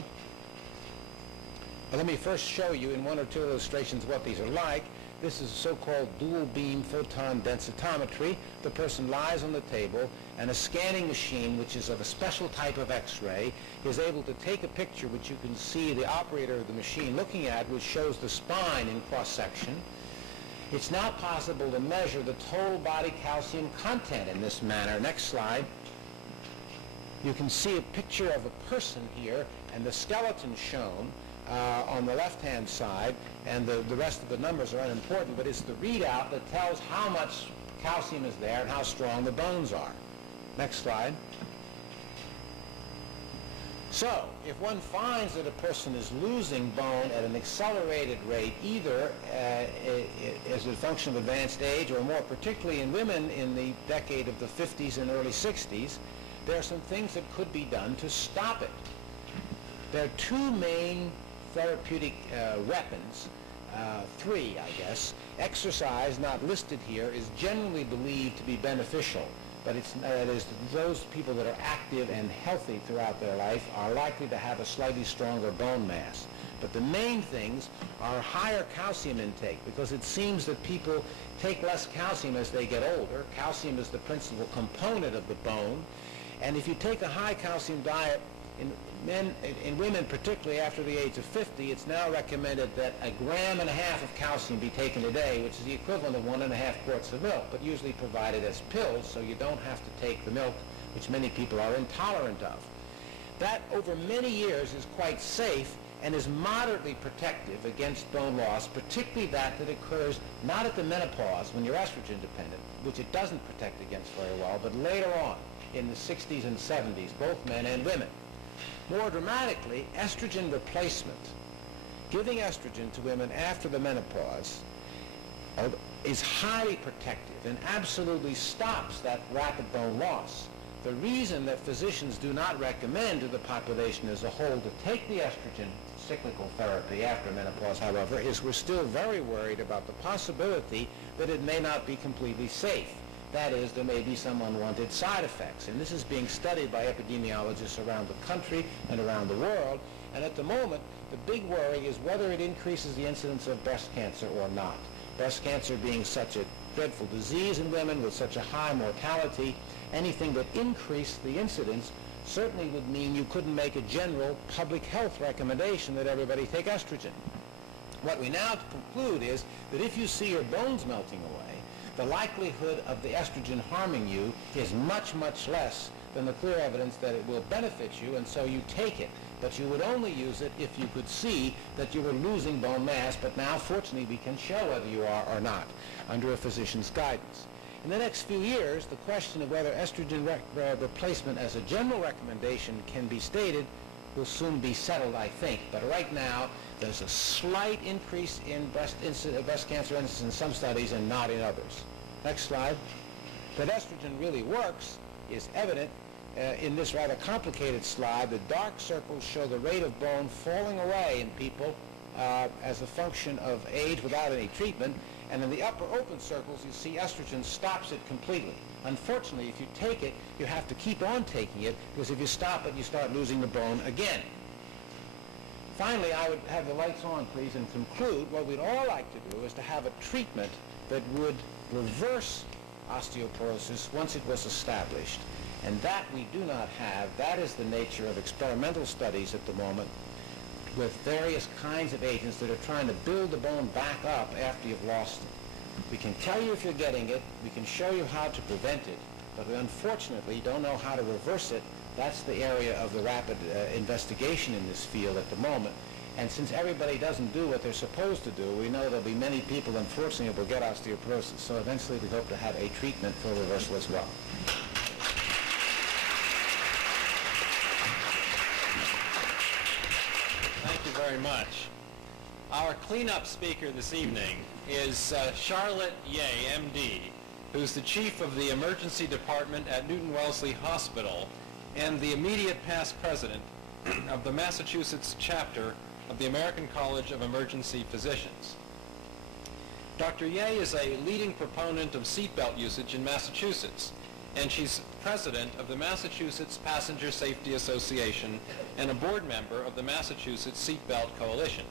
Well, let me first show you in 1 or 2 illustrations what these are like. This is so-called dual beam photon densitometry. The person lies on the table, and a scanning machine, which is of a special type of X-ray, is able to take a picture which you can see the operator of the machine looking at, which shows the spine in cross-section. It's now possible to measure the total body calcium content in this manner. Next slide. You can see a picture of a person here, and the skeleton shown on the left-hand side, and the rest of the numbers are unimportant, but it's the readout that tells how much calcium is there and how strong the bones are. Next slide. So, if one finds that a person is losing bone at an accelerated rate, either as a function of advanced age or more particularly in women in the decade of the 50s and early 60s, there are some things that could be done to stop it. There are two main therapeutic weapons, three, I guess. Exercise, not listed here, is generally believed to be beneficial. But that is, those people that are active and healthy throughout their life are likely to have a slightly stronger bone mass. But the main things are higher calcium intake, because it seems that people take less calcium as they get older. Calcium is the principal component of the bone. And if you take a high calcium diet, in women, particularly after the age of 50, it's now recommended that 1.5 grams of calcium be taken a day, which is the equivalent of 1.5 quarts of milk, but usually provided as pills, so you don't have to take the milk, which many people are intolerant of. That, over many years, is quite safe and is moderately protective against bone loss, particularly that occurs not at the menopause, when you're estrogen dependent, which it doesn't protect against very well, but later on, in the 60s and 70s, both men and women. More dramatically, estrogen replacement, giving estrogen to women after the menopause, is highly protective and absolutely stops that rapid bone loss. The reason that physicians do not recommend to the population as a whole to take the estrogen cyclical therapy after menopause, however, is we're still very worried about the possibility that it may not be completely safe. That is, there may be some unwanted side effects. And this is being studied by epidemiologists around the country and around the world. And at the moment, the big worry is whether it increases the incidence of breast cancer or not. Breast cancer being such a dreadful disease in women with such a high mortality, anything that increased the incidence certainly would mean you couldn't make a general public health recommendation that everybody take estrogen. What we now conclude is that if you see your bones melting away, the likelihood of the estrogen harming you is much, much less than the clear evidence that it will benefit you, and so you take it. But you would only use it if you could see that you were losing bone mass, but now, fortunately, we can show whether you are or not under a physician's guidance. In the next few years, the question of whether estrogen replacement as a general recommendation can be stated will soon be settled, I think. But right now, there's a slight increase in breast cancer incidence in some studies and not in others. Next slide. That estrogen really works is evident in this rather complicated slide. The dark circles show the rate of bone falling away in people as a function of age without any treatment. And in the upper open circles, you see estrogen stops it completely. Unfortunately, if you take it, you have to keep on taking it, because if you stop it, you start losing the bone again. Finally, I would have the lights on, please, and conclude what we'd all like to do is to have a treatment that would reverse osteoporosis once it was established. And that we do not have. That is the nature of experimental studies at the moment with various kinds of agents that are trying to build the bone back up after you've lost it. We can tell you if you're getting it, we can show you how to prevent it, but we unfortunately don't know how to reverse it. That's the area of the rapid investigation in this field at the moment. And since everybody doesn't do what they're supposed to do, we know there'll be many people, unfortunately, who will get osteoporosis. So eventually we hope to have a treatment for reversal as well. Thank you very much. Our cleanup speaker this evening is Charlotte Yeh, MD, who's the chief of the emergency department at Newton-Wellesley Hospital and the immediate past president of the Massachusetts chapter of the American College of Emergency Physicians. Dr. Yeh is a leading proponent of seatbelt usage in Massachusetts, and she's president of the Massachusetts Passenger Safety Association and a board member of the Massachusetts Seatbelt Coalition.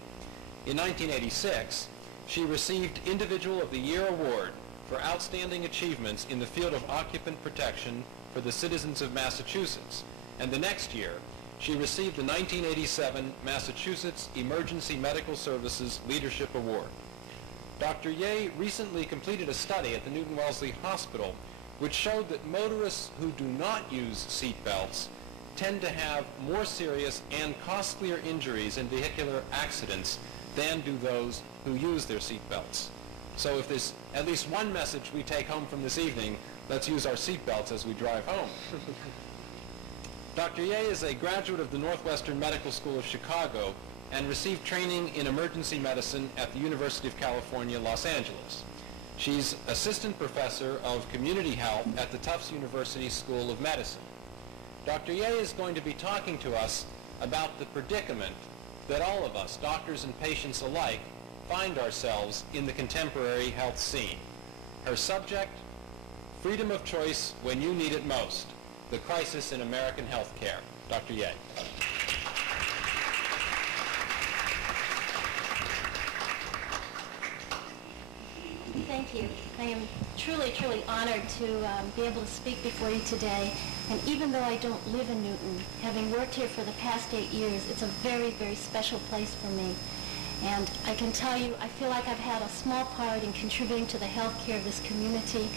In 1986, she received Individual of the Year Award for outstanding achievements in the field of occupant protection for the citizens of Massachusetts, and the next year, she received the 1987 Massachusetts Emergency Medical Services Leadership Award. Dr. Yeh recently completed a study at the Newton-Wellesley Hospital which showed that motorists who do not use seat belts tend to have more serious and costlier injuries in vehicular accidents than do those who use their seat belts. So if there's at least one message we take home from this evening, let's use our seatbelts as we drive home. Dr. Yeh is a graduate of the Northwestern Medical School of Chicago and received training in emergency medicine at the University of California, Los Angeles. She's assistant professor of community health at the Tufts University School of Medicine. Dr. Yeh is going to be talking to us about the predicament that all of us, doctors and patients alike, find ourselves in the contemporary health scene. Her subject, freedom of choice when you need it most, the crisis in American healthcare. Dr. Yeh. Thank you. I am truly, truly honored to be able to speak before you today. And even though I don't live in Newton, having worked here for the past 8 years, it's a very, very special place for me. And I can tell you, I feel like I've had a small part in contributing to the health care of this community.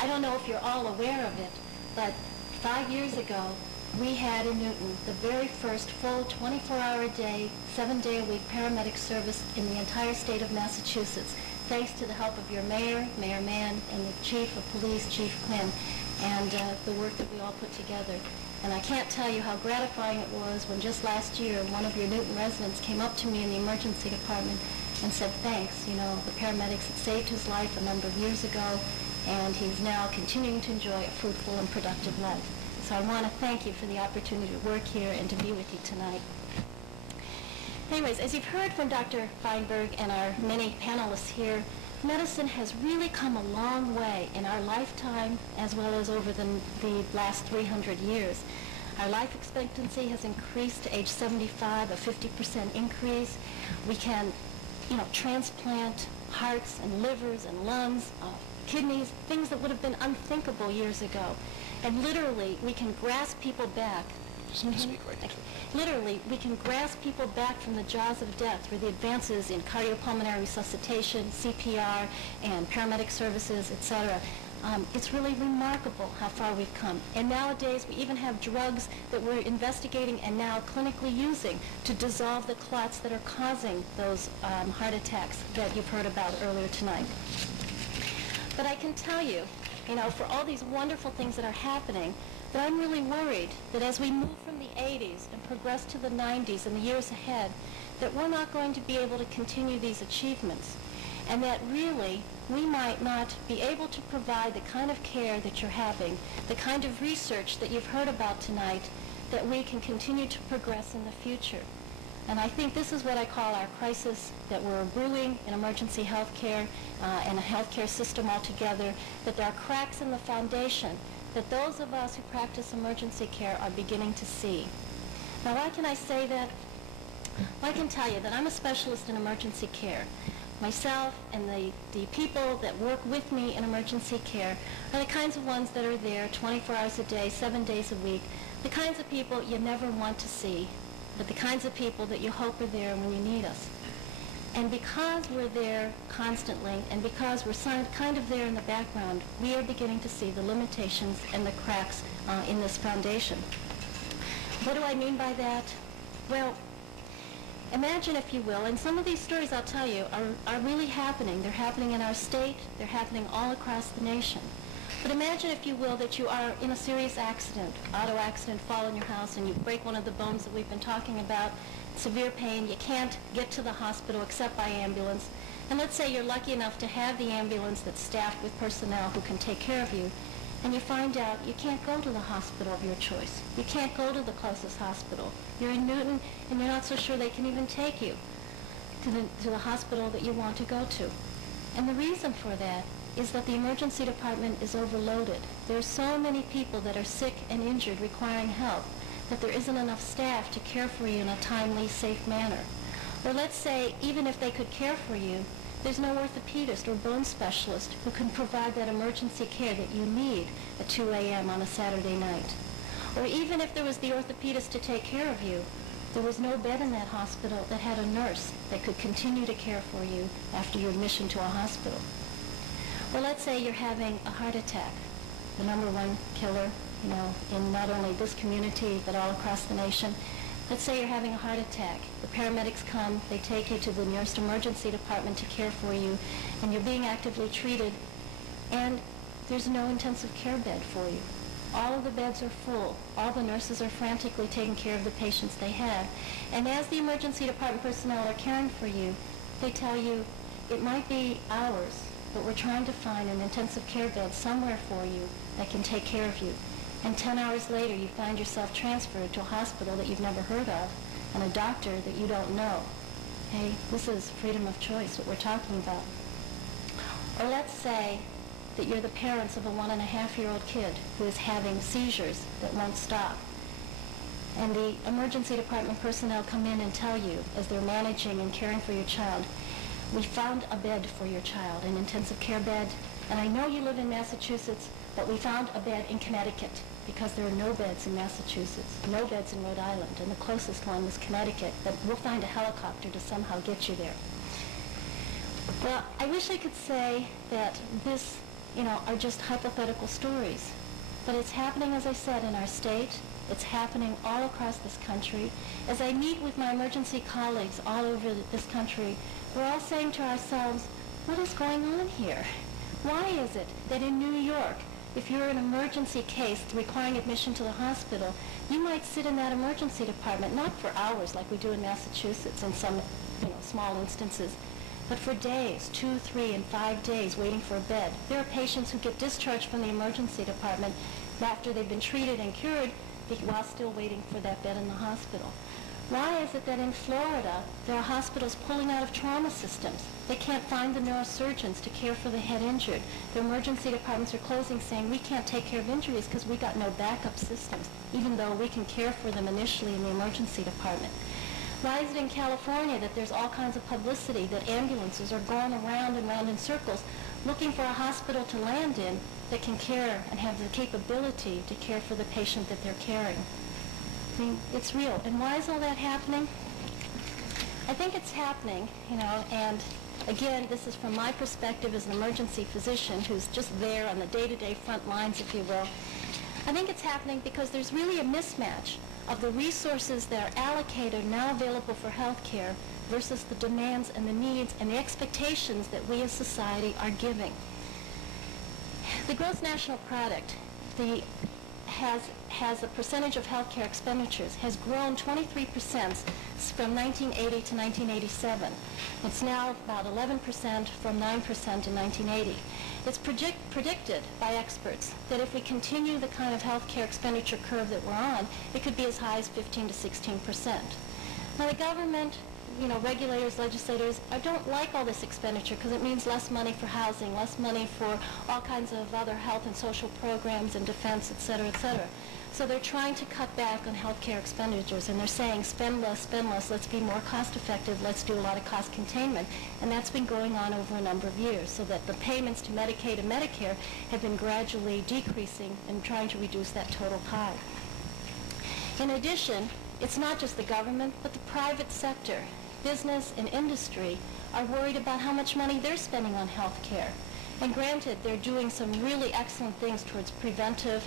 I don't know if you're all aware of it, but 5 years ago, we had in Newton the very first full 24-hour-a-day, 7-day-a-week paramedic service in the entire state of Massachusetts, thanks to the help of your mayor, Mayor Mann, and the chief of police, Chief Quinn, and the work that we all put together. And I can't tell you how gratifying it was when just last year one of your Newton residents came up to me in the emergency department and said, thanks, you know, the paramedics had saved his life a number of years ago, and he's now continuing to enjoy a fruitful and productive life. So I want to thank you for the opportunity to work here and to be with you tonight. Anyways, as you've heard from Dr. Fineburg and our many panelists here, medicine has really come a long way in our lifetime as well as over the last 300 years. Our life expectancy has increased to age 75, a 50% increase. We can, transplant hearts and livers and lungs, kidneys, things that would have been unthinkable years ago. And literally, we can grasp people back. Literally, we can grasp people back from the jaws of death through the advances in cardiopulmonary resuscitation, CPR, and paramedic services, etc. It's really remarkable how far we've come. And nowadays, we even have drugs that we're investigating and now clinically using to dissolve the clots that are causing those heart attacks that you've heard about earlier tonight. But I can tell you, for all these wonderful things that are happening, that I'm really worried that as we move from the 80s and progress to the 90s and the years ahead, that we're not going to be able to continue these achievements, and that really we might not be able to provide the kind of care that you're having, the kind of research that you've heard about tonight, that we can continue to progress in the future. And I think this is what I call our crisis that we're brewing in emergency health care and a healthcare system altogether, that there are cracks in the foundation that those of us who practice emergency care are beginning to see. Now, why can I say that? Well, I can tell you that I'm a specialist in emergency care. Myself and the people that work with me in emergency care are the kinds of ones that are there 24 hours a day, 7 days a week, the kinds of people you never want to see, but the kinds of people that you hope are there when you need us. And because we're there constantly, and because we're kind of there in the background, we are beginning to see the limitations and the cracks in this foundation. What do I mean by that? Well, imagine, if you will, and some of these stories I'll tell you are really happening. They're happening in our state. They're happening all across the nation. But imagine, if you will, that you are in a serious accident, auto accident, fall in your house, and you break one of the bones that we've been talking about, severe pain, you can't get to the hospital except by ambulance. And let's say you're lucky enough to have the ambulance that's staffed with personnel who can take care of you, and you find out you can't go to the hospital of your choice. You can't go to the closest hospital. You're in Newton, and you're not so sure they can even take you to the hospital that you want to go to. And the reason for that is that the emergency department is overloaded. There are so many people that are sick and injured requiring help that there isn't enough staff to care for you in a timely, safe manner. Or let's say, even if they could care for you, there's no orthopedist or bone specialist who can provide that emergency care that you need at 2 a.m. on a Saturday night. Or even if there was the orthopedist to take care of you, there was no bed in that hospital that had a nurse that could continue to care for you after your admission to a hospital. Or let's say you're having a heart attack, the number one killer, in not only this community, but all across the nation. Let's say you're having a heart attack. The paramedics come, they take you to the nearest emergency department to care for you, and you're being actively treated, and there's no intensive care bed for you. All of the beds are full. All the nurses are frantically taking care of the patients they have. And as the emergency department personnel are caring for you, they tell you it might be hours, but we're trying to find an intensive care bed somewhere for you that can take care of you. And 10 hours later, you find yourself transferred to a hospital that you've never heard of and a doctor that you don't know. Okay? This is freedom of choice, what we're talking about. Or let's say that you're the parents of a 1.5-year-old kid who is having seizures that won't stop. And the emergency department personnel come in and tell you, as they're managing and caring for your child, we found a bed for your child, an intensive care bed, and I know you live in Massachusetts, but we found a bed in Connecticut because there are no beds in Massachusetts, no beds in Rhode Island, and the closest one was Connecticut, but we'll find a helicopter to somehow get you there. Well, I wish I could say that this, are just hypothetical stories, but it's happening, as I said, in our state. It's happening all across this country. As I meet with my emergency colleagues all over this country, we're all saying to ourselves, what is going on here? Why is it that in New York, if you're an emergency case requiring admission to the hospital, you might sit in that emergency department, not for hours like we do in Massachusetts in some small instances, but for days, 2, 3, and 5 days waiting for a bed. There are patients who get discharged from the emergency department after they've been treated and cured while still waiting for that bed in the hospital. Why is it that in Florida, there are hospitals pulling out of trauma systems? They can't find the neurosurgeons to care for the head injured. The emergency departments are closing, saying we can't take care of injuries because we got no backup systems, even though we can care for them initially in the emergency department. Why is it in California that there's all kinds of publicity that ambulances are going around and around in circles looking for a hospital to land in that can care and have the capability to care for the patient that they're caring? I mean, it's real. And why is all that happening? I think it's happening, and again, this is from my perspective as an emergency physician who's just there on the day-to-day front lines, if you will. I think it's happening because there's really a mismatch of the resources that are allocated now available for health care versus the demands and the needs and the expectations that we as society are giving. The gross national product has a percentage of healthcare expenditures has grown 23% from 1980 to 1987. It's now about 11% from 9% in 1980. It's predicted by experts that if we continue the kind of healthcare expenditure curve that we're on, it could be as high as 15 to 16%. Now the government, regulators, legislators, I don't like all this expenditure because it means less money for housing, less money for all kinds of other health and social programs and defense, et cetera, et cetera. So they're trying to cut back on healthcare expenditures, and they're saying spend less, let's be more cost effective, let's do a lot of cost containment. And that's been going on over a number of years, so that the payments to Medicaid and Medicare have been gradually decreasing and trying to reduce that total pie. In addition, it's not just the government, but the private sector. Business and industry are worried about how much money they're spending on health care. And granted, they're doing some really excellent things towards preventive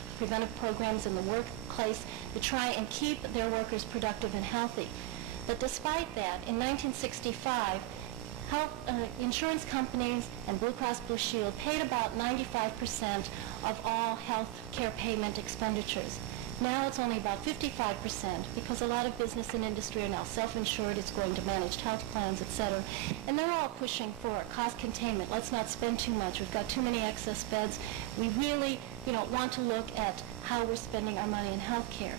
programs in the workplace to try and keep their workers productive and healthy. But despite that, in 1965, insurance companies and Blue Cross Blue Shield paid about 95% of all health care payment expenditures. Now it's only about 55% because a lot of business and industry are now self-insured. It's going to managed health plans, et cetera. And they're all pushing for cost containment. Let's not spend too much. We've got too many excess beds. We really, want to look at how we're spending our money in health care.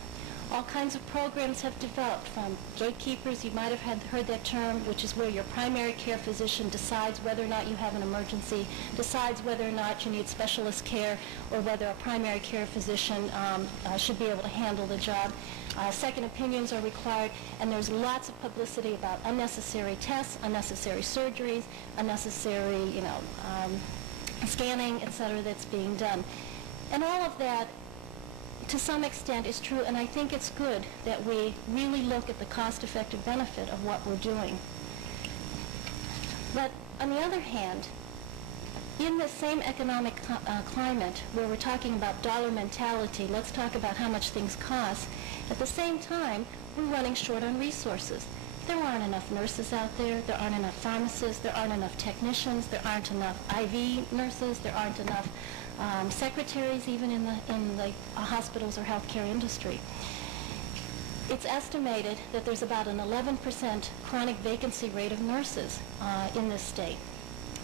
All kinds of programs have developed, from gatekeepers, you might have heard that term, which is where your primary care physician decides whether or not you have an emergency, decides whether or not you need specialist care, or whether a primary care physician should be able to handle the job. Second opinions are required, and there's lots of publicity about unnecessary tests, unnecessary surgeries, unnecessary, scanning, et cetera, that's being done. And all of that, to some extent, is true, and I think it's good that we really look at the cost-effective benefit of what we're doing. But on the other hand, in the same economic climate where we're talking about dollar mentality, let's talk about how much things cost, At the same time, we're running short on resources. There aren't enough nurses out there. There aren't enough pharmacists. There aren't enough technicians. There aren't enough IV nurses. There aren't enough secretaries even in the hospitals or healthcare industry. It's estimated that there's about an 11% chronic vacancy rate of nurses in this state.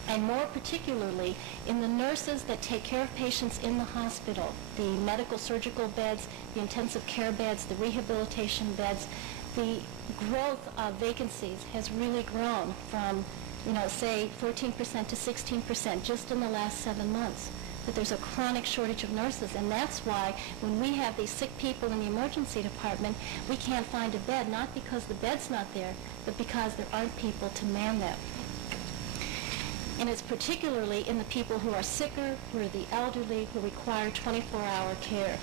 And more particularly in the nurses that take care of patients in the hospital, the medical surgical beds, the intensive care beds, the rehabilitation beds. The growth of vacancies has really grown from, say 14% to 16% just in the last 7 months. That there's a chronic shortage of nurses, and that's why when we have these sick people in the emergency department, we can't find a bed, not because the bed's not there, but because there aren't people to man them. And it's particularly in the people who are sicker, who are the elderly, who require 24-hour care.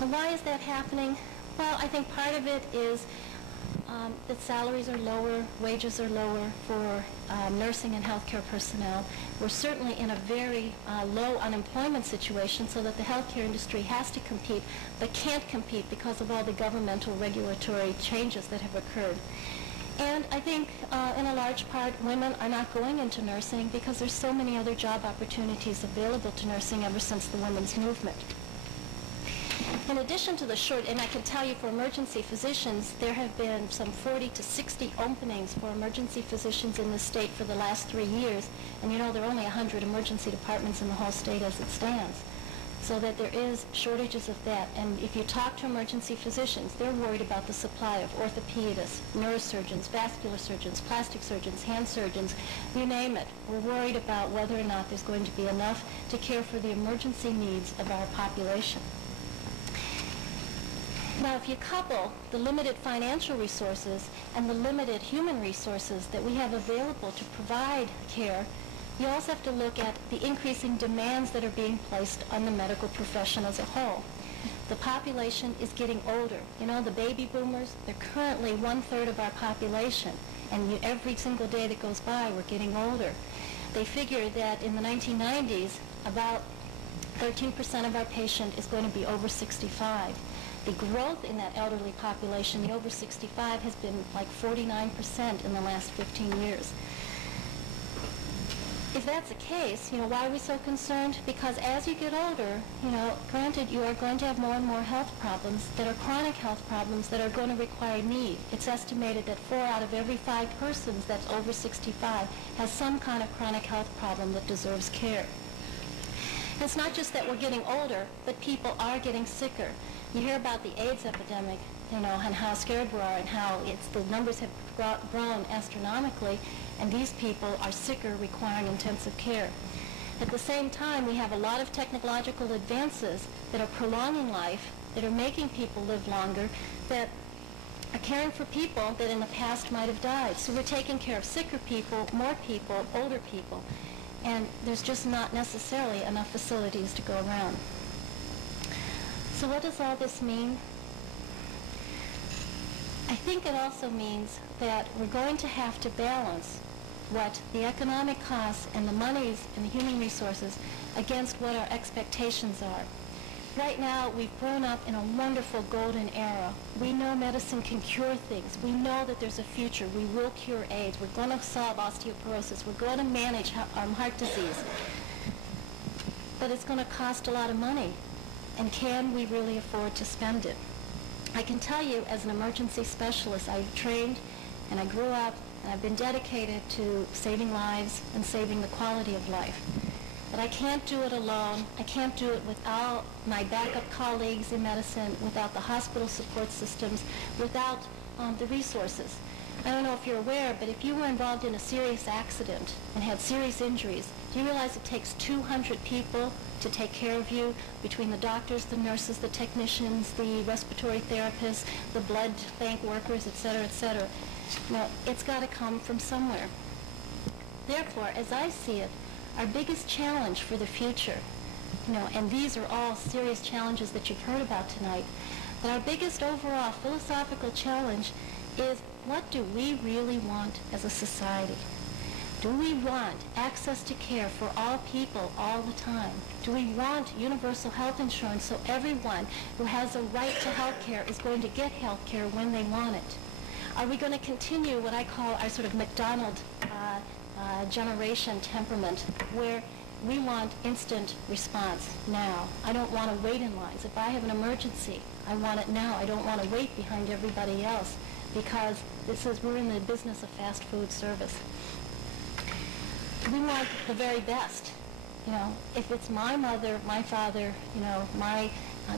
And why is that happening? Well, I think part of it is that salaries are lower, wages are lower for nursing and healthcare personnel. We're certainly in a very low unemployment situation, so that the healthcare industry has to compete, but can't compete because of all the governmental regulatory changes that have occurred. And I think in a large part, women are not going into nursing because there's so many other job opportunities available to nursing ever since the women's movement. In addition to the short, and I can tell you for emergency physicians, there have been some 40 to 60 openings for emergency physicians in the state for the last 3 years. And there are only 100 emergency departments in the whole state as it stands. So that there is shortages of that. And if you talk to emergency physicians, they're worried about the supply of orthopedists, neurosurgeons, vascular surgeons, plastic surgeons, hand surgeons, you name it. We're worried about whether or not there's going to be enough to care for the emergency needs of our population. Now, if you couple the limited financial resources and the limited human resources that we have available to provide care, you also have to look at the increasing demands that are being placed on the medical profession as a whole. The population is getting older. The baby boomers, they're currently 1/3 of our population, and every single day that goes by, we're getting older. They figure that in the 1990s, about 13% of our patient is going to be over 65. The growth in that elderly population, the over 65, has been like 49% in the last 15 years. If that's the case, why are we so concerned? Because as you get older, granted, you are going to have more and more health problems that are chronic health problems that are going to require need. It's estimated that 4 out of every 5 persons that's over 65 has some kind of chronic health problem that deserves care. It's not just that we're getting older, but people are getting sicker. You hear about the AIDS epidemic, and how scared we are, and how the numbers have grown astronomically, and these people are sicker, requiring intensive care. At the same time, we have a lot of technological advances that are prolonging life, that are making people live longer, that are caring for people that in the past might have died. So we're taking care of sicker people, more people, older people, and there's just not necessarily enough facilities to go around. So what does all this mean? I think it also means that we're going to have to balance what the economic costs and the monies and the human resources against what our expectations are. Right now, we've grown up in a wonderful golden era. We know medicine can cure things. We know that there's a future. We will cure AIDS. We're going to solve osteoporosis. We're going to manage heart disease. But it's going to cost a lot of money. And can we really afford to spend it? I can tell you, as an emergency specialist, I trained and I grew up and I've been dedicated to saving lives and saving the quality of life. But I can't do it alone. I can't do it without my backup colleagues in medicine, without the hospital support systems, without the resources. I don't know if you're aware, but if you were involved in a serious accident and had serious injuries, do you realize it takes 200 people to take care of you, between the doctors, the nurses, the technicians, the respiratory therapists, the blood bank workers, et cetera, et cetera. Now, it's got to come from somewhere. Therefore, as I see it, our biggest challenge for the future, and these are all serious challenges that you've heard about tonight, but our biggest overall philosophical challenge is, what do we really want as a society? Do we want access to care for all people all the time? Do we want universal health insurance so everyone who has a right to health care is going to get health care when they want it? Are we going to continue what I call our sort of McDonald generation temperament, where we want instant response now? I don't want to wait in lines. If I have an emergency, I want it now. I don't want to wait behind everybody else, because we're in the business of fast food service. We want the very best. If it's my mother, my father, my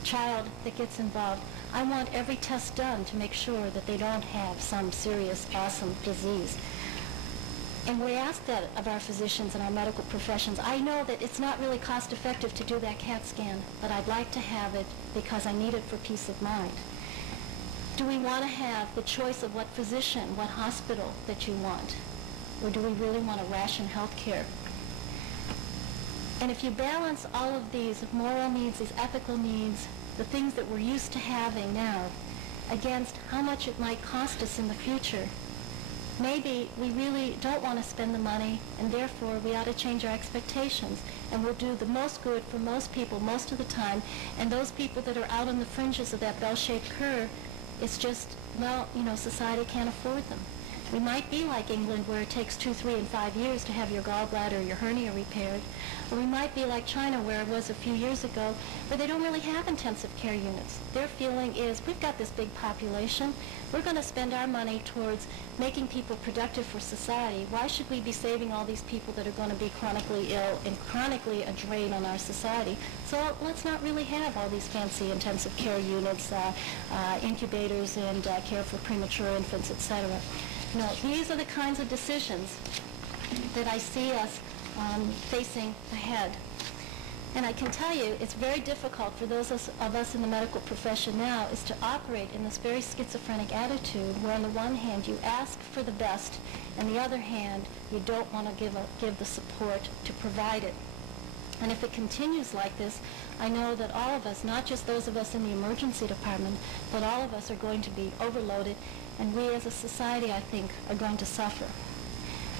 child that gets involved, I want every test done to make sure that they don't have some serious, awesome disease. And we ask that of our physicians and our medical professions. I know that it's not really cost effective to do that CAT scan, but I'd like to have it because I need it for peace of mind. Do we want to have the choice of what physician, what hospital that you want? Or do we really want to ration health care? And if you balance all of these moral needs, these ethical needs, the things that we're used to having now, against how much it might cost us in the future, maybe we really don't want to spend the money, and therefore we ought to change our expectations, and we'll do the most good for most people most of the time, and those people that are out on the fringes of that bell-shaped curve, it's just, society can't afford them. We might be like England, where it takes 2, 3, and 5 years to have your gallbladder or your hernia repaired. Or we might be like China, where it was a few years ago, where they don't really have intensive care units. Their feeling is, we've got this big population. We're going to spend our money towards making people productive for society. Why should we be saving all these people that are going to be chronically ill and chronically a drain on our society? So let's not really have all these fancy intensive care units, incubators, and care for premature infants, etc. No, these are the kinds of decisions that I see us facing ahead. And I can tell you, it's very difficult for those of us in the medical profession now is to operate in this very schizophrenic attitude where on the one hand you ask for the best, and the other hand you don't want to give the support to provide it. And if it continues like this, I know that all of us, not just those of us in the emergency department, but all of us are going to be overloaded, and we as a society, I think, are going to suffer.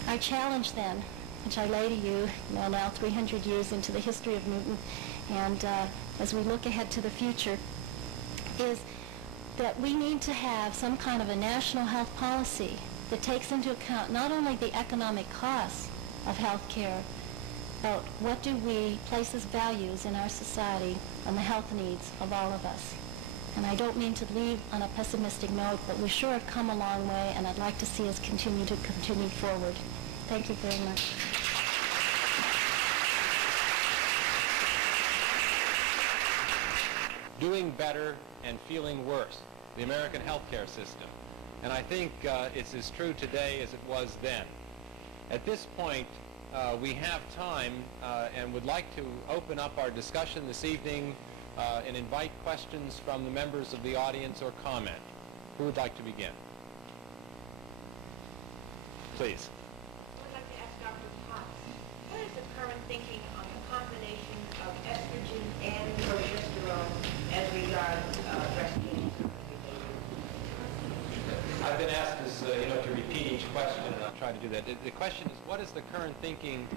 Our challenge then, which I lay to you, now 300 years into the history of Newton, and as we look ahead to the future, is that we need to have some kind of a national health policy that takes into account not only the economic costs of health care, but what do we place as values in our society on the health needs of all of us. And I don't mean to leave on a pessimistic note, but we sure have come a long way, and I'd like to see us continue forward. Thank you very much. Doing better and feeling worse, the American healthcare system. And I think it's as true today as it was then. At this point, we have time and would like to open up our discussion this evening and invite questions from the members of the audience or comment. Who would like to begin? Please. I'd like to ask Dr. Potts, what is the current thinking on the combination of estrogen and progesterone as regards breast cancer? I've been asked to repeat each question, and I'll try to do that. The question is, what is the current thinking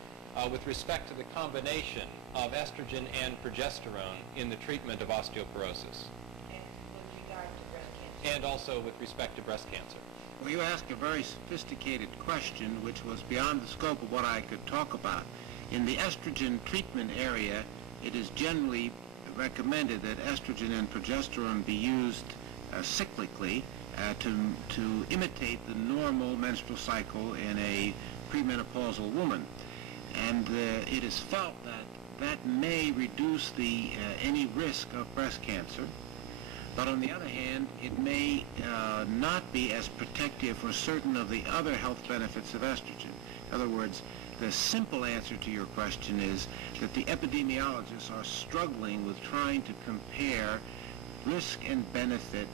with respect to the combination of estrogen and progesterone in the treatment of osteoporosis? And with regard to breast cancer? And also with respect to breast cancer. Well, you asked a very sophisticated question, which was beyond the scope of what I could talk about. In the estrogen treatment area, it is generally recommended that estrogen and progesterone be used cyclically to imitate the normal menstrual cycle in a premenopausal woman. And it is felt that may reduce any risk of breast cancer. But on the other hand, it may not be as protective for certain of the other health benefits of estrogen. In other words, the simple answer to your question is that the epidemiologists are struggling with trying to compare risk and benefit,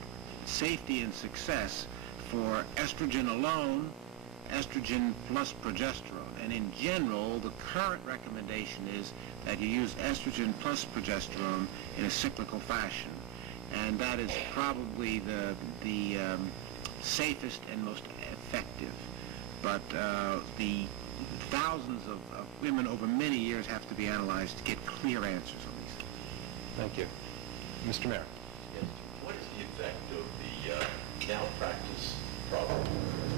safety and success for estrogen alone, estrogen plus progesterone. And in general, the current recommendation is that you use estrogen plus progesterone in a cyclical fashion. And that is probably the safest and most effective. But the thousands of women over many years have to be analyzed to get clear answers on these. Thank you. Mr. Mayor. Yes. What is the effect of the malpractice problem?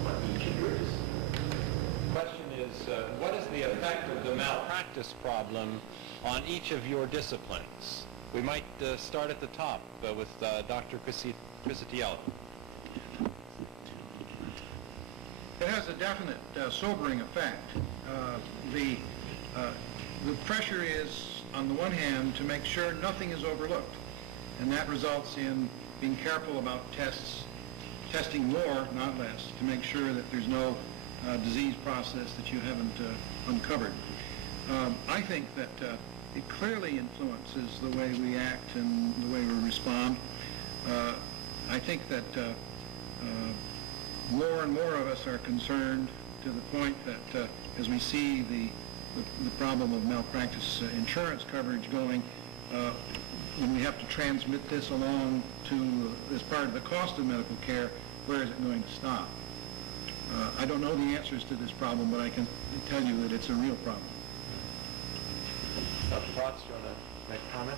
I'm curious. The question is, what is the effect of the malpractice problem on each of your disciplines? We might start at the top with Dr. Criscitiello. It has a definite sobering effect. The pressure is, on the one hand, to make sure nothing is overlooked, and that results in being careful about testing more, not less, to make sure that there's no disease process that you haven't uncovered. I think that it clearly influences the way we act and the way we respond. I think that more and more of us are concerned to the point that as we see the problem of malpractice insurance coverage going, when we have to transmit this along to as part of the cost of medical care, where is it going to stop? I don't know the answers to this problem, but I can tell you that it's a real problem. Dr. Plaut, do you want to make a comment?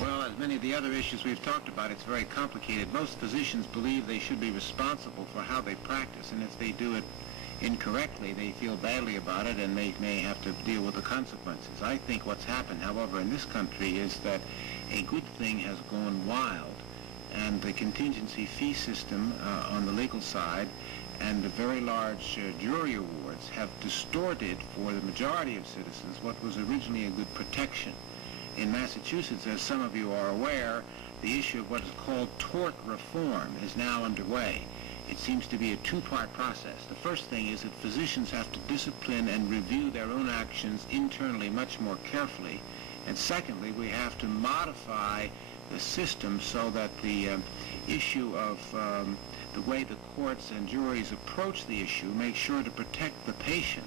Well, as many of the other issues we've talked about, it's very complicated. Most physicians believe they should be responsible for how they practice, and if they do it incorrectly, they feel badly about it, and they may have to deal with the consequences. I think what's happened, however, in this country is that a good thing has gone wild, and the contingency fee system on the legal side and the very large jury awards have distorted for the majority of citizens what was originally a good protection. In Massachusetts, as some of you are aware, the issue of what is called tort reform is now underway. It seems to be a two-part process. The first thing is that physicians have to discipline and review their own actions internally much more carefully. And secondly, we have to modify the system so that the issue of the way the courts and juries approach the issue make sure to protect the patient,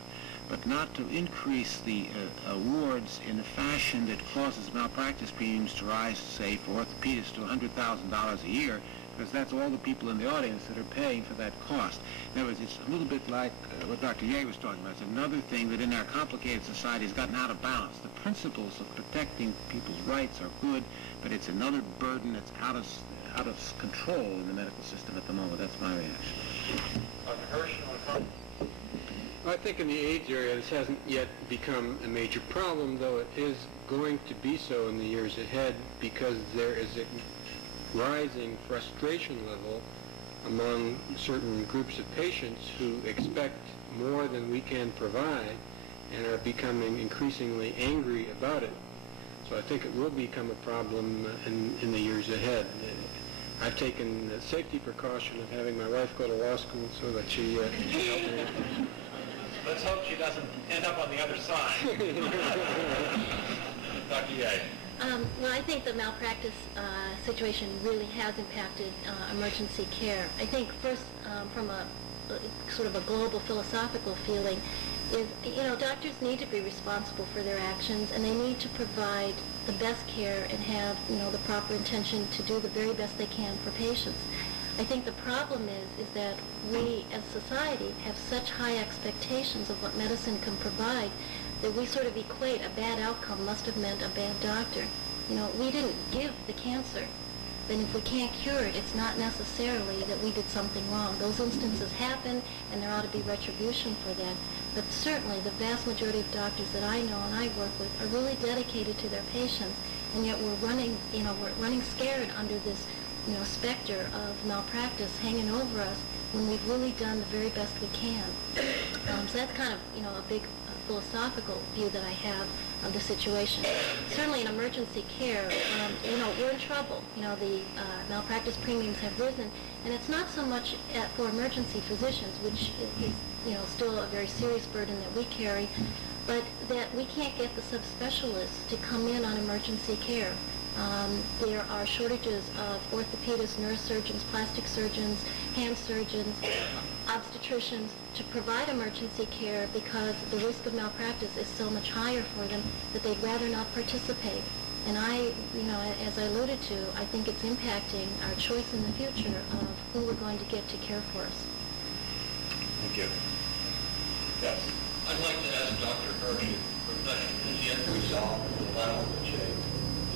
but not to increase the awards in a fashion that causes malpractice premiums to rise, say, for orthopedists to $100,000 a year, because that's all the people in the audience that are paying for that cost. In other words, it's a little bit like what Dr. Yeh was talking about. It's another thing that in our complicated society has gotten out of balance. The principles of protecting people's rights are good, but it's another burden that's out of control in the medical system at the moment. That's my reaction. Dr. Hirsch, you want to comment? I think in the AIDS area this hasn't yet become a major problem, though it is going to be so in the years ahead because there is a rising frustration level among certain groups of patients who expect more than we can provide and are becoming increasingly angry about it. So I think it will become a problem in the years ahead. I've taken the safety precaution of having my wife go to law school so that she can help me. Let's hope she doesn't end up on the other side. Dr. Yeh. Well, I think the malpractice situation really has impacted emergency care. I think first, from a sort of a global philosophical feeling, is, doctors need to be responsible for their actions, and they need to provide the best care and have, the proper intention to do the very best they can for patients. I think the problem is that we as society have such high expectations of what medicine can provide that we sort of equate a bad outcome must have meant a bad doctor. We didn't give the cancer. Then if we can't cure it, it's not necessarily that we did something wrong. Those instances happen, and there ought to be retribution for that. But certainly the vast majority of doctors that I know and I work with are really dedicated to their patients, and yet we're running scared under this, specter of malpractice hanging over us when we've really done the very best we can. So that's kind of, a big philosophical view that I have of the situation. Certainly in emergency care, we're in trouble. The malpractice premiums have risen, and it's not so much for emergency physicians, which is, still a very serious burden that we carry, but that we can't get the subspecialists to come in on emergency care. There are shortages of orthopedists, neurosurgeons, plastic surgeons, hand surgeons, obstetricians to provide emergency care because the risk of malpractice is so much higher for them that they'd rather not participate. And as I alluded to, I think it's impacting our choice in the future of who we're going to get to care for us. Thank you. Yes. I'd like to ask Dr. Hirsch if profession has yet resolved the dilemma which a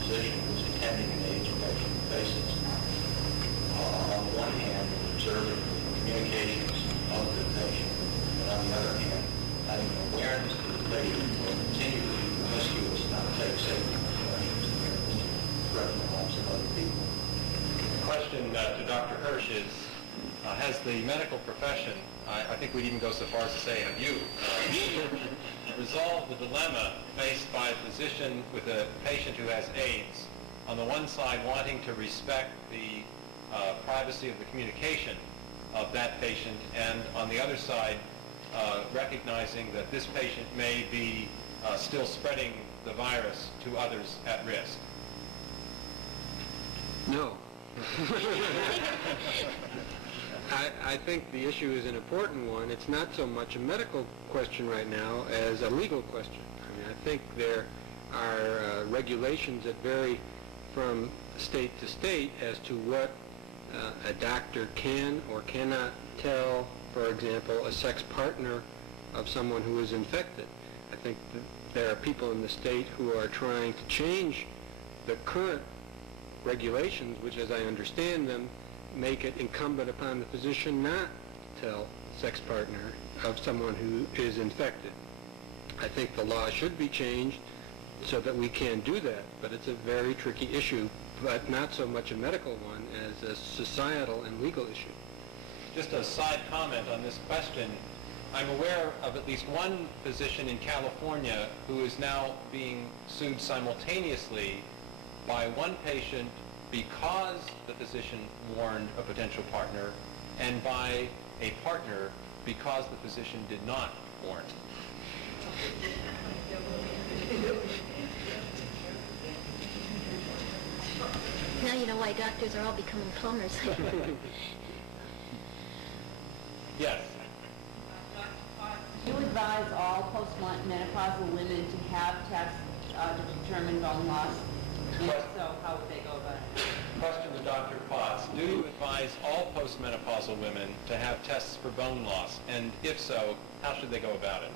physician who's attending an AIDS patient faces. On the one hand, observing the communications of the patient, and on the other hand, having an awareness that the patient will continue to be promiscuous and not take safety precautions to threaten the lives of other people. The question to Dr. Hirsch is, has the medical profession, I think we'd even go so far as to say, have you, resolved the dilemma faced by a physician with a patient who has AIDS, on the one side wanting to respect the privacy of the communication of that patient, and on the other side recognizing that this patient may be still spreading the virus to others at risk? No. I think the issue is an important one. It's not so much a medical question right now as a legal question. I mean, I think there are regulations that vary from state to state as to what a doctor can or cannot tell, for example, a sex partner of someone who is infected. I think that there are people in the state who are trying to change the current regulations, which, as I understand them, make it incumbent upon the physician not to tell sex partner of someone who is infected. I think the law should be changed so that we can do that, but it's a very tricky issue, but not so much a medical one as a societal and legal issue. Just a side comment on this question. I'm aware of at least one physician in California who is now being sued simultaneously by one patient because the physician warned a potential partner, and by a partner because the physician did not warn. Now you know why doctors are all becoming plumbers. Yes. Do you advise all postmenopausal women to have tests to determine bone loss? If so, how would they go about it? Question to Dr. Potts. Do you advise all postmenopausal women to have tests for bone loss? And if so, how should they go about it?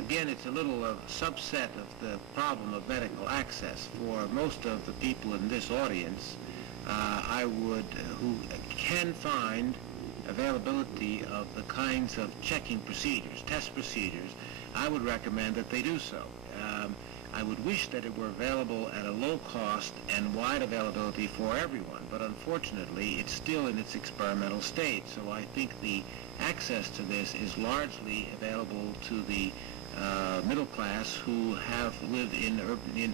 Again, it's a little subset of the problem of medical access. For most of the people in this audience, who can find availability of the kinds of checking procedures, test procedures, I would recommend that they do so. I would wish that it were available at a low cost and wide availability for everyone, but unfortunately it's still in its experimental state. So I think the access to this is largely available to the middle class who have lived in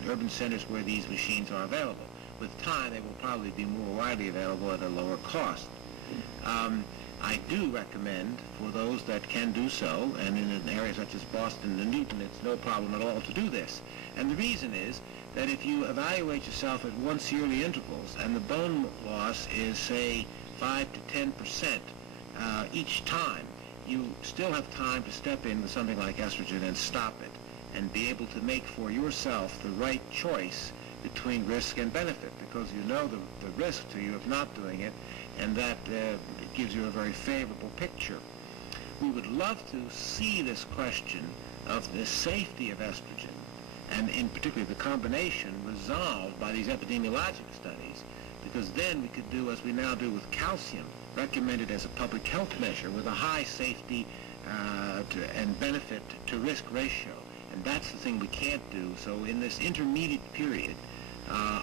urban centers where these machines are available. With time, they will probably be more widely available at a lower cost. I do recommend for those that can do so, and in an area such as Boston and Newton, it's no problem at all to do this. And the reason is that if you evaluate yourself at once yearly intervals and the bone loss is, say, 5 to 10% each time, you still have time to step in with something like estrogen and stop it and be able to make for yourself the right choice between risk and benefit, because you know the risk to you of not doing it, and that gives you a very favorable picture. We would love to see this question of the safety of estrogen, and in particular the combination, resolved by these epidemiologic studies, because then we could do as we now do with calcium, recommended as a public health measure with a high safety and benefit to risk ratio. And that's the thing we can't do. So in this intermediate period,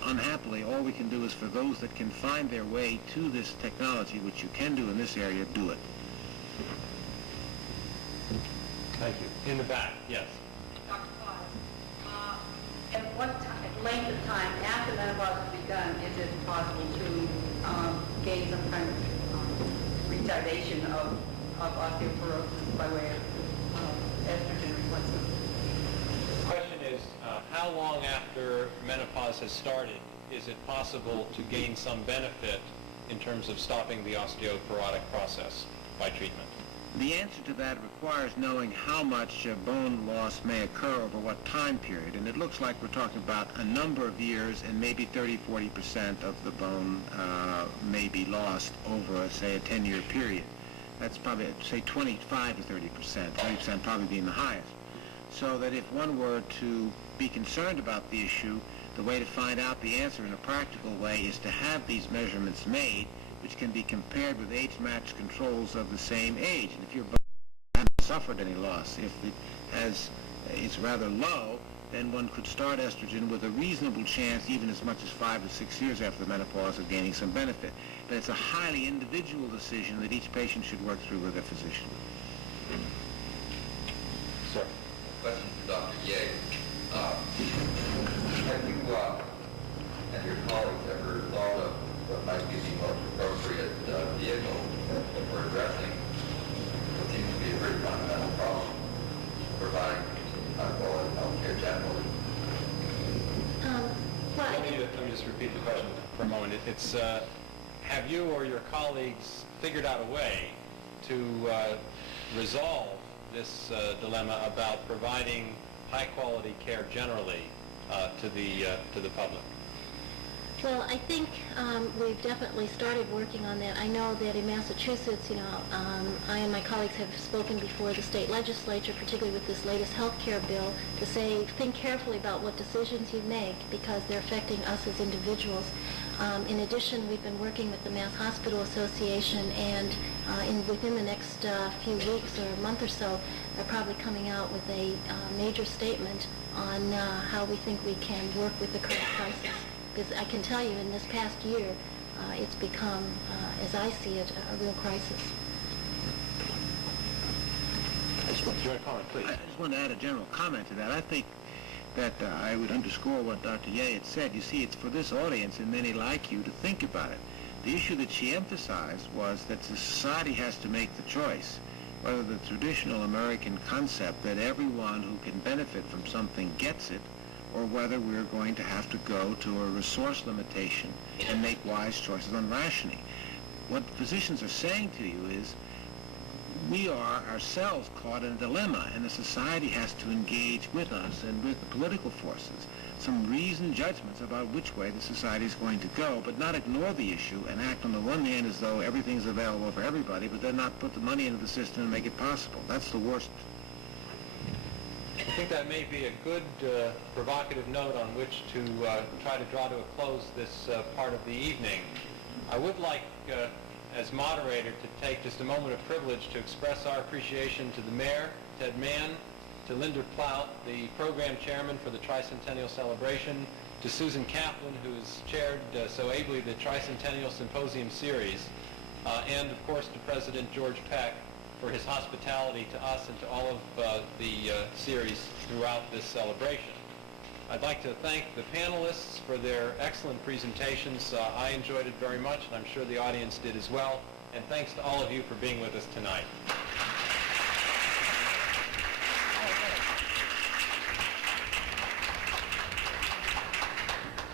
unhappily, all we can do is for those that can find their way to this technology, which you can do in this area, do it. Thank you. In the back, yes. Dr. Potts, at what length of time after menopause has begun is it possible to gain some kind of retardation of osteoporosis by way of estrogen replacement? The question is, how long after menopause has started is it possible to gain some benefit in terms of stopping the osteoporotic process by treatment? The answer to that requires knowing how much bone loss may occur over what time period, and it looks like we're talking about a number of years, and maybe 30-40% of the bone may be lost over, say, a 10-year period. That's probably, say, 25 to 30%, 30% probably being the highest. So that if one were to be concerned about the issue, the way to find out the answer in a practical way is to have these measurements made, which can be compared with age-matched controls of the same age. And if your body hasn't suffered any loss, if it's rather low, then one could start estrogen with a reasonable chance, even as much as 5 to 6 years after the menopause, of gaining some benefit. But it's a highly individual decision that each patient should work through with their physician. Sir. Question for Dr. Yeh. Have you and your colleagues ever thought of what might be the most appropriate vehicle for addressing what seems to be a very fundamental problem, providing high-quality health care generally? Let me just repeat the question for a moment. It's have you or your colleagues figured out a way to resolve this dilemma about providing high-quality care generally to the public? Well, I think we've definitely started working on that. I know that in Massachusetts, I and my colleagues have spoken before the state legislature, particularly with this latest health care bill, to say, think carefully about what decisions you make because they're affecting us as individuals. In addition, we've been working with the Mass Hospital Association, and within the next few weeks or a month or so, they're probably coming out with a major statement on how we think we can work with the current crisis. Because I can tell you, in this past year, it's become, as I see it, a real crisis. I just want to add a general comment to that. I think that I would underscore what Dr. Yeh had said. You see, it's for this audience and many like you to think about it. The issue that she emphasized was that the society has to make the choice whether the traditional American concept that everyone who can benefit from something gets it, or whether we're going to have to go to a resource limitation and make wise choices on rationing. What physicians are saying to you is, we are ourselves caught in a dilemma, and the society has to engage with us and with the political forces, some reasoned judgments about which way the society is going to go, but not ignore the issue and act on the one hand as though everything's available for everybody, but then not put the money into the system and make it possible. That's the worst. I think that may be a good provocative note on which to try to draw to a close this part of the evening. I would like, as moderator, to take just a moment of privilege to express our appreciation to the Mayor, Ted Mann, to Linda Plaut, the program chairman for the Tricentennial Celebration, to Susan Kaplan, who has chaired so ably the Tricentennial Symposium series, and of course to President George Peck for his hospitality to us and to all of the series throughout this celebration. I'd like to thank the panelists for their excellent presentations. I enjoyed it very much, and I'm sure the audience did as well. And thanks to all of you for being with us tonight.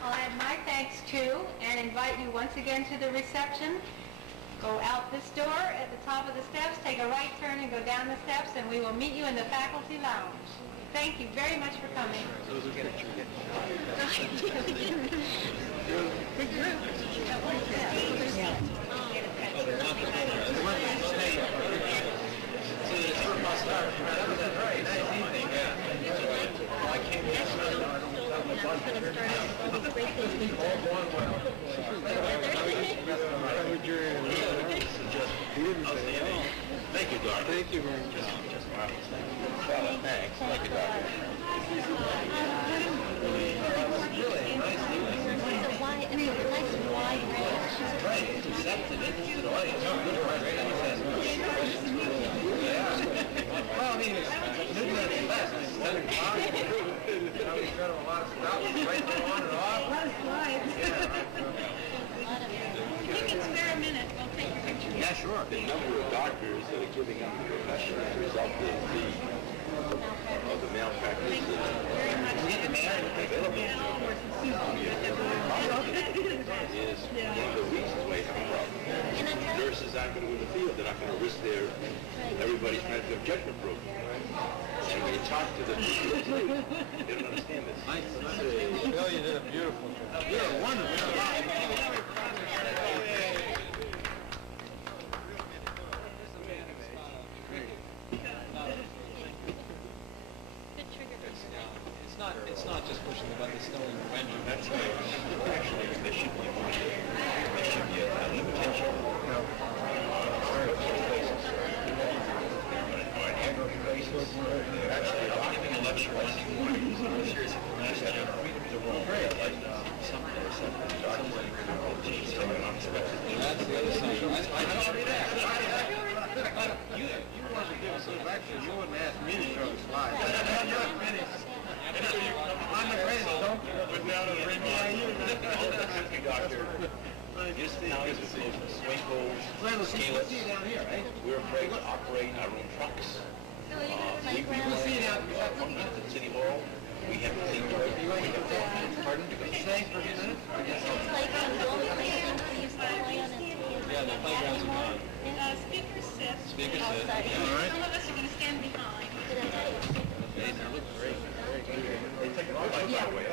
I'll add my thanks too, and invite you once again to the reception. Go out this door at the top of the steps, take a right turn and go down the steps, and we will meet you in the faculty lounge. Thank you very much for coming. Thank you, Doctor. Thank you very much. Thanks. Thank you, Doctor. Really nice evening. It's a wide range. Right. It's receptive, interested audience. Good presentation. Yeah. Well, I mean, Newton at its best. It's 10 o'clock. We've got a lot of stuff right on and off. A lot of slides. You can spare a minute. We'll take your picture. Yeah, sure. The number of doctors that are giving up the profession as a result of the malpractice. Thank you very much. We get the mayor available. Yeah, Is one of the reasons why you have a problem. Nurses aren't going to win the field. They're not going to risk everybody's medical judgment broken. And when you talk to the people, they don't understand this. Bill, you did a beautiful job. Yeah, wonderful. It's not just pushing the button, it's still in the menu. That's right. Actually, there should be a limitation. Actually, I'm giving a lecture on the series of classes on freedom of the world. Like something or something. That's the other side. You wanted to give us a lecture. You wouldn't ask me to show the slides. You're finished. I'm afraid don't put down a ring. Doctor, this now is the Swinkles, Steelers. We're afraid to operate our own trucks. We see it out at City Hall. We have to think pardon? It's playground, the only playground we used to play on it. Yeah, the playgrounds are gone. Speaker sit. Speaker set. Outside. Some of us are going to stand behind. Did I tell you? They look great. They take it all by the way.